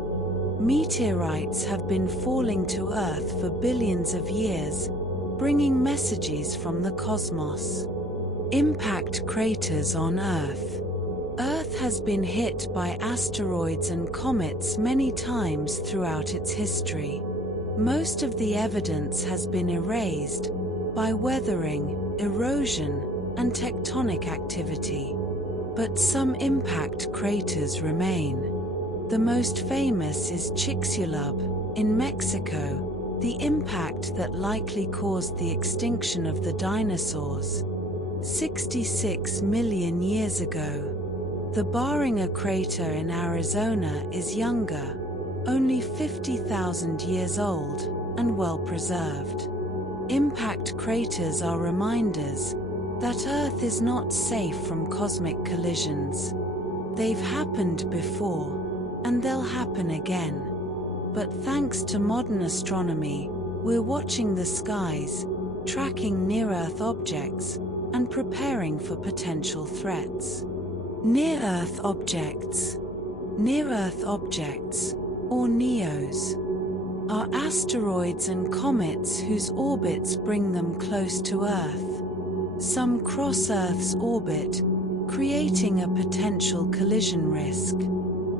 Meteorites have been falling to Earth for billions of years, bringing messages from the cosmos. Impact craters on Earth. Earth has been hit by asteroids and comets many times throughout its history. Most of the evidence has been erased by weathering, erosion, and tectonic activity. But some impact craters remain. The most famous is Chicxulub, in Mexico, the impact that likely caused the extinction of the dinosaurs 66 million years ago. The Barringer crater in Arizona is younger, only 50,000 years old, and well preserved. Impact craters are reminders that Earth is not safe from cosmic collisions. They've happened before, and they'll happen again. But thanks to modern astronomy, we're watching the skies, tracking near-Earth objects, and preparing for potential threats. Near-Earth objects. Near-Earth objects, or NEOs, are asteroids and comets whose orbits bring them close to Earth. Some cross Earth's orbit, creating a potential collision risk.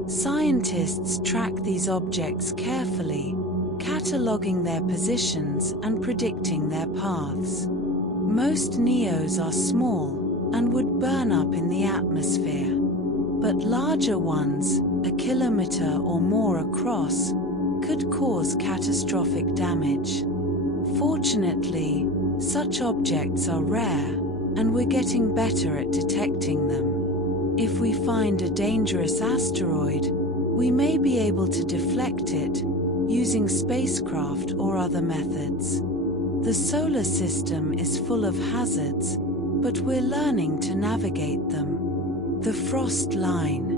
Scientists track these objects carefully, cataloging their positions and predicting their paths. Most NEOs are small and would burn up in the atmosphere. But larger ones, a kilometer or more across, could cause catastrophic damage. Fortunately, such objects are rare, and we're getting better at detecting them. If we find a dangerous asteroid, we may be able to deflect it, using spacecraft or other methods. The solar system is full of hazards, but we're learning to navigate them. The frost line.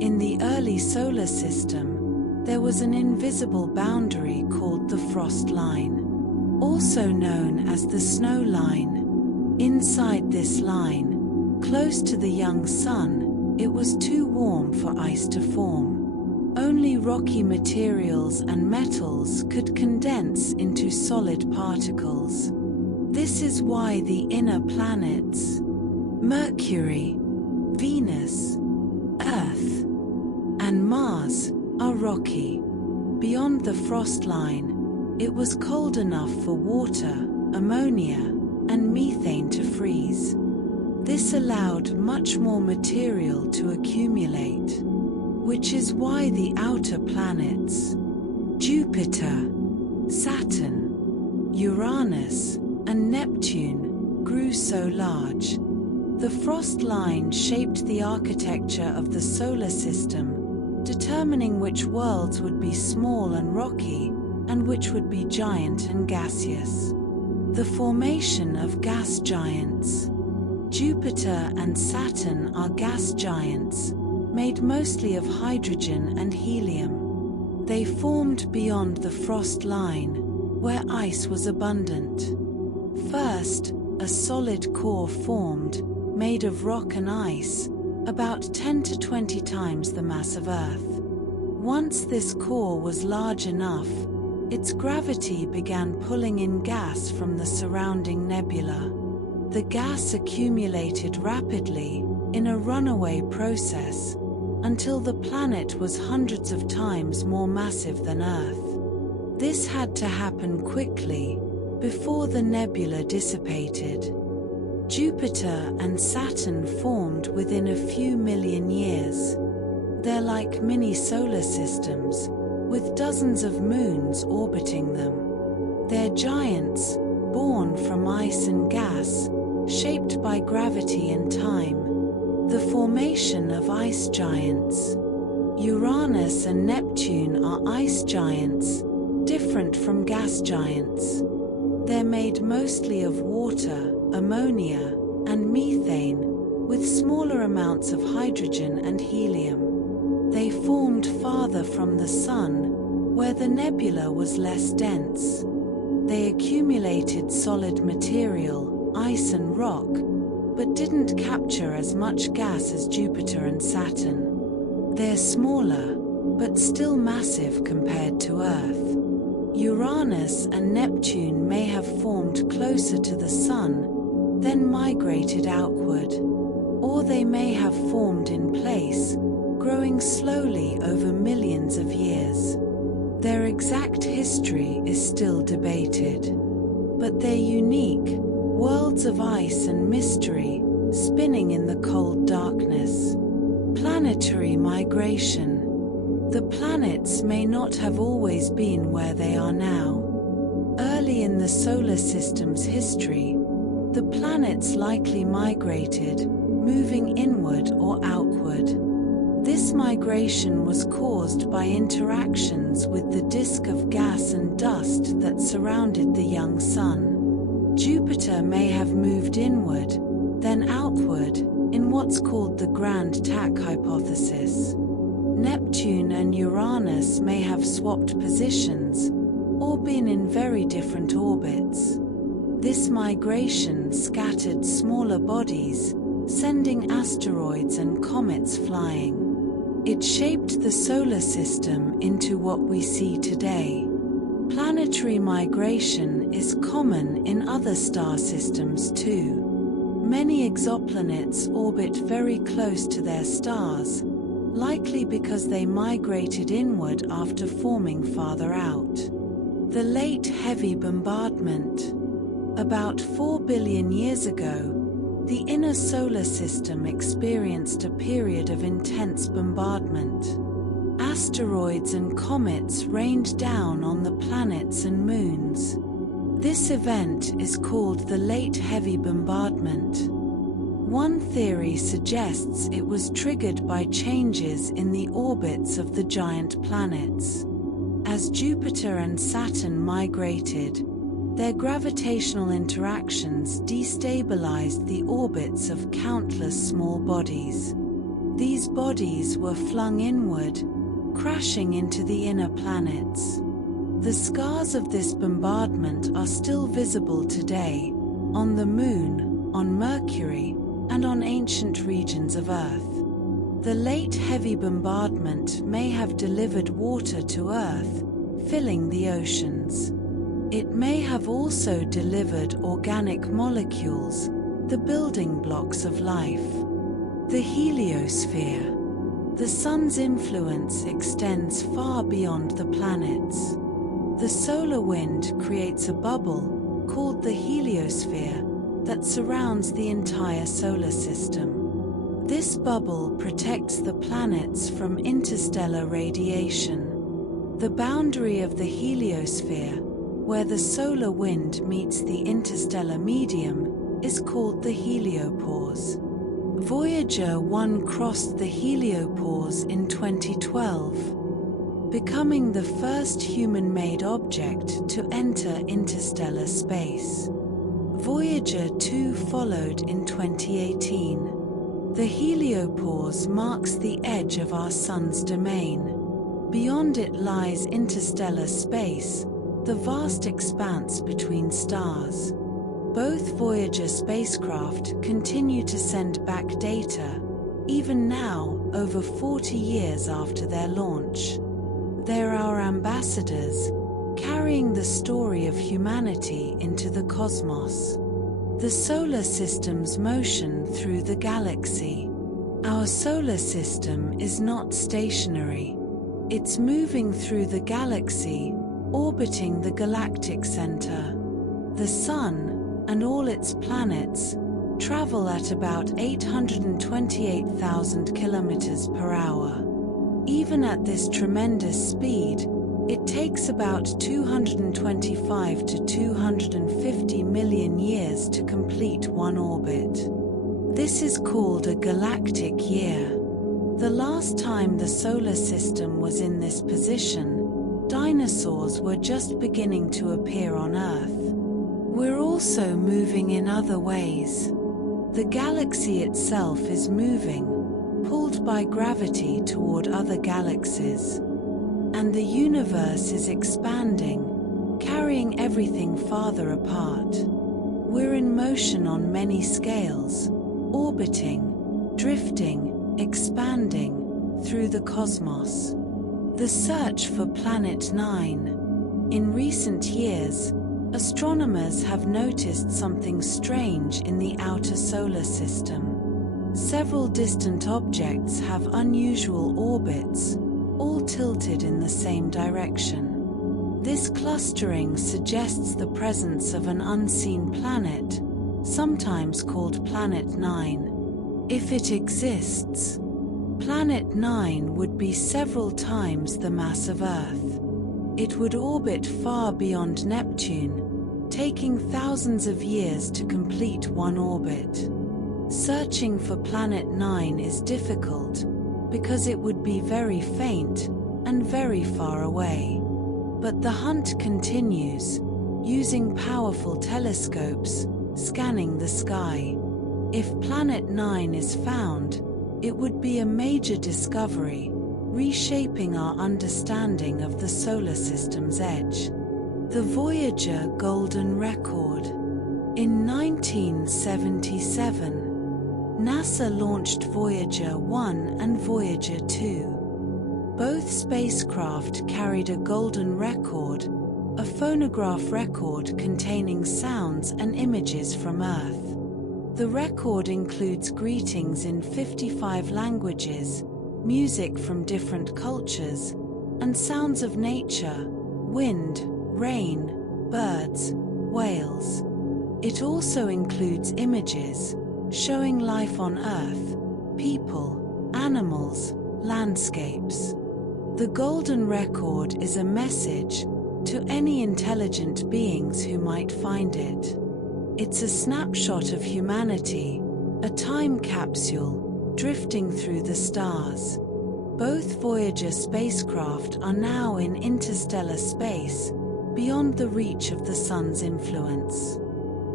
In the early solar system, there was an invisible boundary called the frost line, also known as the snow line. Inside this line, close to the young sun, it was too warm for ice to form. Only rocky materials and metals could condense into solid particles. This is why the inner planets, Mercury, Venus, Earth, and Mars, are rocky. Beyond the frost line, it was cold enough for water, ammonia, and methane to freeze. This allowed much more material to accumulate, which is why the outer planets, Jupiter, Saturn, Uranus, and Neptune, grew so large. The frost line shaped the architecture of the solar system, determining which worlds would be small and rocky, and which would be giant and gaseous. The formation of gas giants. Jupiter and Saturn are gas giants, made mostly of hydrogen and helium. They formed beyond the frost line, where ice was abundant. First, a solid core formed, made of rock and ice, about 10 to 20 times the mass of Earth. Once this core was large enough, its gravity began pulling in gas from the surrounding nebula. The gas accumulated rapidly, in a runaway process, until the planet was hundreds of times more massive than Earth. This had to happen quickly, before the nebula dissipated. Jupiter and Saturn formed within a few million years. They're like mini solar systems, with dozens of moons orbiting them. They're giants, born from ice and gas, shaped by gravity and time. The formation of ice giants. Uranus and Neptune are ice giants, different from gas giants. They're made mostly of water, ammonia, and methane, with smaller amounts of hydrogen and helium. They formed farther from the Sun, where the nebula was less dense. They accumulated solid material, ice and rock, but didn't capture as much gas as Jupiter and Saturn. They're smaller, but still massive compared to Earth. Uranus and Neptune may have formed closer to the Sun, then migrated outward. Or they may have formed in place, growing slowly over millions of years. Their exact history is still debated. But they're unique, worlds of ice and mystery, spinning in the cold darkness. Planetary migration. The planets may not have always been where they are now. Early in the solar system's history, the planets likely migrated, moving inward or outward. This migration was caused by interactions with the disk of gas and dust that surrounded the young Sun. Jupiter may have moved inward, then outward, in what's called the Grand Tack hypothesis. Neptune and Uranus may have swapped positions, or been in very different orbits. This migration scattered smaller bodies, sending asteroids and comets flying. It shaped the solar system into what we see today. Planetary migration is common in other star systems too. Many exoplanets orbit very close to their stars, likely because they migrated inward after forming farther out. The Late Heavy Bombardment. About 4 billion years ago, the inner solar system experienced a period of intense bombardment. Asteroids and comets rained down on the planets and moons. This event is called the Late Heavy Bombardment. One theory suggests it was triggered by changes in the orbits of the giant planets. As Jupiter and Saturn migrated, their gravitational interactions destabilized the orbits of countless small bodies. These bodies were flung inward, crashing into the inner planets. The scars of this bombardment are still visible today, on the Moon, on Mercury, and on ancient regions of Earth. The late heavy bombardment may have delivered water to Earth, filling the oceans. It may have also delivered organic molecules, the building blocks of life. The heliosphere. The Sun's influence extends far beyond the planets. The solar wind creates a bubble, called the heliosphere, that surrounds the entire solar system. This bubble protects the planets from interstellar radiation. The boundary of the heliosphere, where the solar wind meets the interstellar medium, is called the heliopause. Voyager 1 crossed the heliopause in 2012, becoming the first human-made object to enter interstellar space. Voyager 2 followed in 2018. The heliopause marks the edge of our Sun's domain. Beyond it lies interstellar space, the vast expanse between stars. Both Voyager spacecraft continue to send back data, even now, over 40 years after their launch. They're our ambassadors, carrying the story of humanity into the cosmos. The solar system's motion through the galaxy. Our solar system is not stationary. It's moving through the galaxy, orbiting the galactic center. The Sun, and all its planets, travel at about 828,000 kilometers per hour. Even at this tremendous speed, it takes about 225 to 250 million years to complete one orbit. This is called a galactic year. The last time the solar system was in this position, dinosaurs were just beginning to appear on Earth. We're also moving in other ways. The galaxy itself is moving, pulled by gravity toward other galaxies. And the universe is expanding, carrying everything farther apart. We're in motion on many scales, orbiting, drifting, expanding, through the cosmos. The search for Planet 9. In recent years, astronomers have noticed something strange in the outer solar system. Several distant objects have unusual orbits, all tilted in the same direction. This clustering suggests the presence of an unseen planet, sometimes called Planet 9. If it exists, Planet 9 would be several times the mass of Earth. It would orbit far beyond Neptune, taking thousands of years to complete one orbit. Searching for Planet 9 is difficult, because it would be very faint and very far away. But the hunt continues, using powerful telescopes, scanning the sky. If Planet 9 is found, it would be a major discovery, reshaping our understanding of the solar system's edge. The Voyager Golden Record. In 1977, NASA launched Voyager 1 and Voyager 2. Both spacecraft carried a golden record, a phonograph record containing sounds and images from Earth. The record includes greetings in 55 languages, music from different cultures, and sounds of nature, wind, rain, birds, whales. It also includes images showing life on Earth, people, animals, landscapes. The Golden Record is a message to any intelligent beings who might find it. It's a snapshot of humanity, a time capsule, drifting through the stars. Both Voyager spacecraft are now in interstellar space, beyond the reach of the Sun's influence.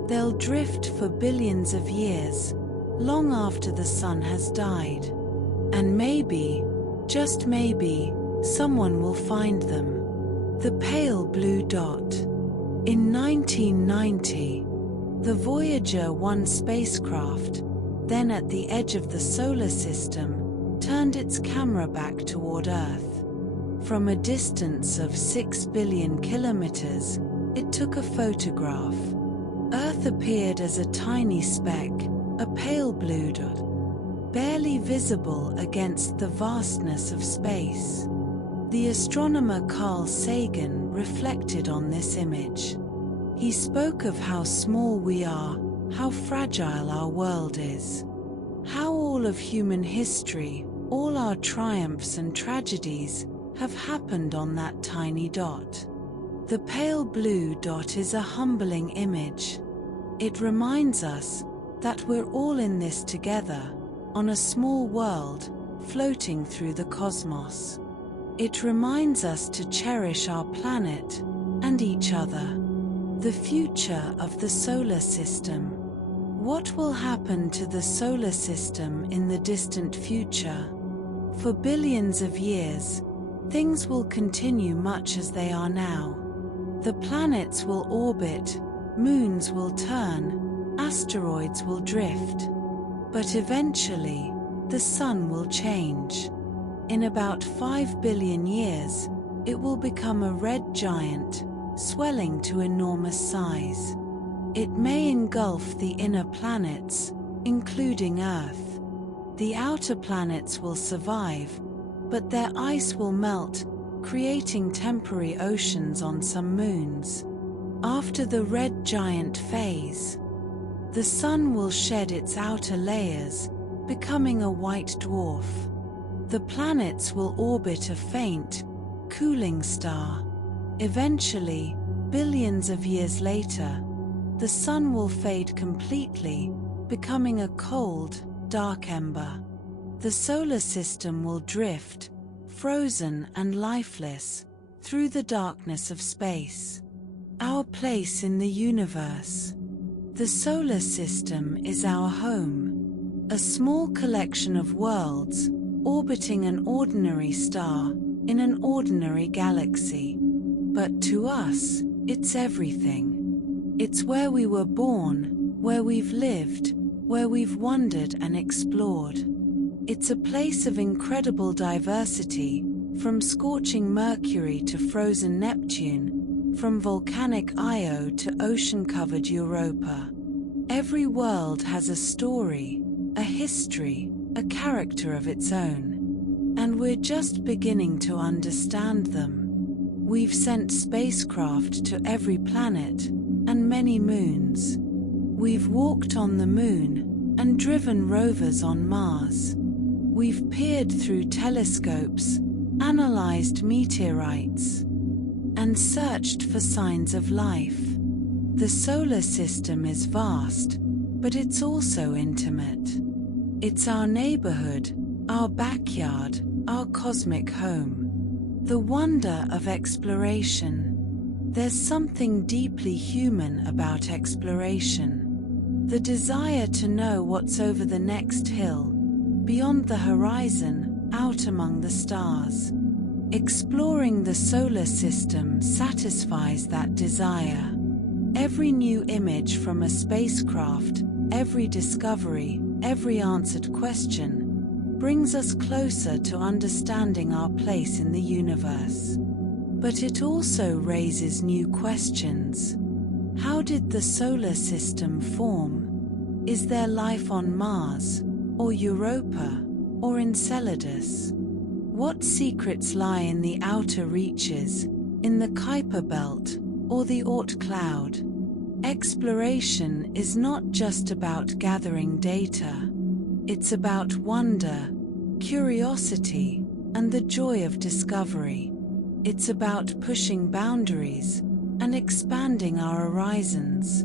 They'll drift for billions of years, long after the Sun has died. And maybe, just maybe, someone will find them. The pale blue dot. In 1990, the Voyager 1 spacecraft, then at the edge of the solar system, turned its camera back toward Earth. From a distance of 6 billion kilometers, it took a photograph. Earth appeared as a tiny speck, a pale blue dot, barely visible against the vastness of space. The astronomer Carl Sagan reflected on this image. He spoke of how small we are, how fragile our world is, how all of human history, all our triumphs and tragedies, have happened on that tiny dot. The pale blue dot is a humbling image. It reminds us that we're all in this together, on a small world, floating through the cosmos. It reminds us to cherish our planet and each other. The future of the solar system. What will happen to the solar system in the distant future? For billions of years, things will continue much as they are now. The planets will orbit, moons will turn, asteroids will drift. But eventually, the Sun will change. In about 5 billion years, it will become a red giant, swelling to enormous size. It may engulf the inner planets, including Earth. The outer planets will survive, but their ice will melt, creating temporary oceans on some moons. After the red giant phase, the Sun will shed its outer layers, becoming a white dwarf. The planets will orbit a faint, cooling star. Eventually, billions of years later, the Sun will fade completely, becoming a cold, dark ember. The solar system will drift, frozen and lifeless, through the darkness of space. Our place in the universe. The solar system is our home, a small collection of worlds orbiting an ordinary star in an ordinary galaxy. But to us, it's everything. It's where we were born, where we've lived, where we've wondered and explored. It's a place of incredible diversity, from scorching Mercury to frozen Neptune, from volcanic Io to ocean-covered Europa. Every world has a story, a history, a character of its own. And we're just beginning to understand them. We've sent spacecraft to every planet, and many moons. We've walked on the moon, and driven rovers on Mars. We've peered through telescopes, analyzed meteorites, and searched for signs of life. The solar system is vast, but it's also intimate. It's our neighborhood, our backyard, our cosmic home. The wonder of exploration. There's something deeply human about exploration. The desire to know what's over the next hill, beyond the horizon, out among the stars. Exploring the solar system satisfies that desire. Every new image from a spacecraft, every discovery, every answered question, brings us closer to understanding our place in the universe. But it also raises new questions. How did the solar system form? Is there life on Mars, or Europa, or Enceladus? What secrets lie in the outer reaches, in the Kuiper belt, or the Oort cloud? Exploration is not just about gathering data. It's about wonder, curiosity, and the joy of discovery. It's about pushing boundaries and expanding our horizons.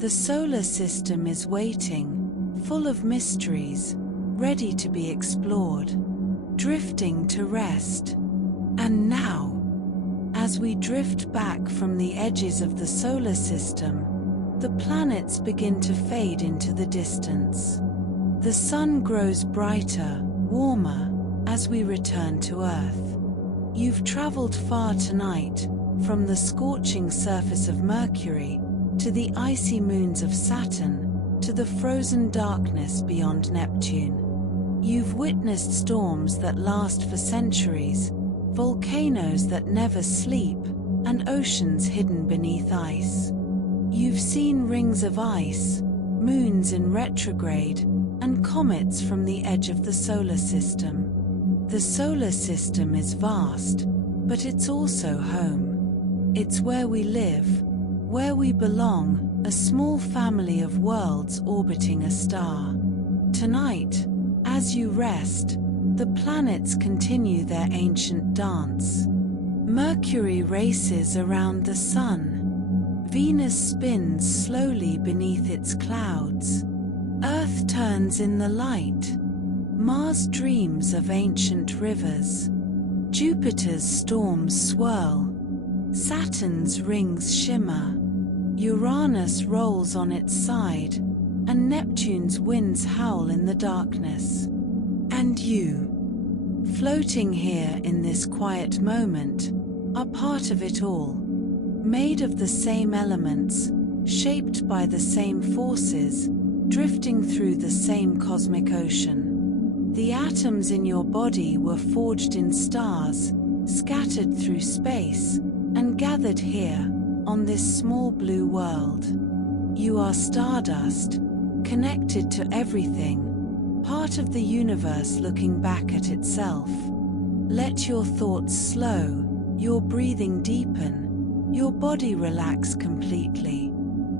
The solar system is waiting, full of mysteries, ready to be explored, drifting to rest. And now, as we drift back from the edges of the solar system, the planets begin to fade into the distance. The sun grows brighter, warmer, as we return to Earth. You've traveled far tonight, from the scorching surface of Mercury, to the icy moons of Saturn, to the frozen darkness beyond Neptune. You've witnessed storms that last for centuries, volcanoes that never sleep, and oceans hidden beneath ice. You've seen rings of ice, moons in retrograde, and comets from the edge of the solar system. The solar system is vast, but it's also home. It's where we live, where we belong, a small family of worlds orbiting a star. Tonight, as you rest, the planets continue their ancient dance. Mercury races around the Sun. Venus spins slowly beneath its clouds. Earth turns in the light. Mars dreams of ancient rivers. Jupiter's storms swirl. Saturn's rings shimmer. Uranus rolls on its side, and Neptune's winds howl in the darkness. And you, floating here in this quiet moment, are part of it all, made of the same elements, shaped by the same forces, drifting through the same cosmic ocean. The atoms in your body were forged in stars, scattered through space, and gathered here, on this small blue world. You are stardust, connected to everything, part of the universe looking back at itself. Let your thoughts slow, your breathing deepen, your body relax completely.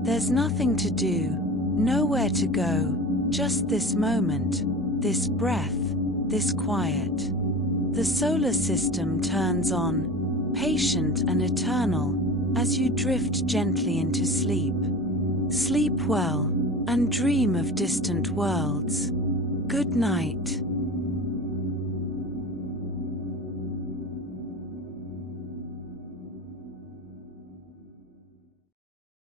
There's nothing to do, nowhere to go, just this moment, this breath, this quiet. The solar system turns on, patient and eternal, as you drift gently into sleep. Sleep well, and dream of distant worlds. Good night.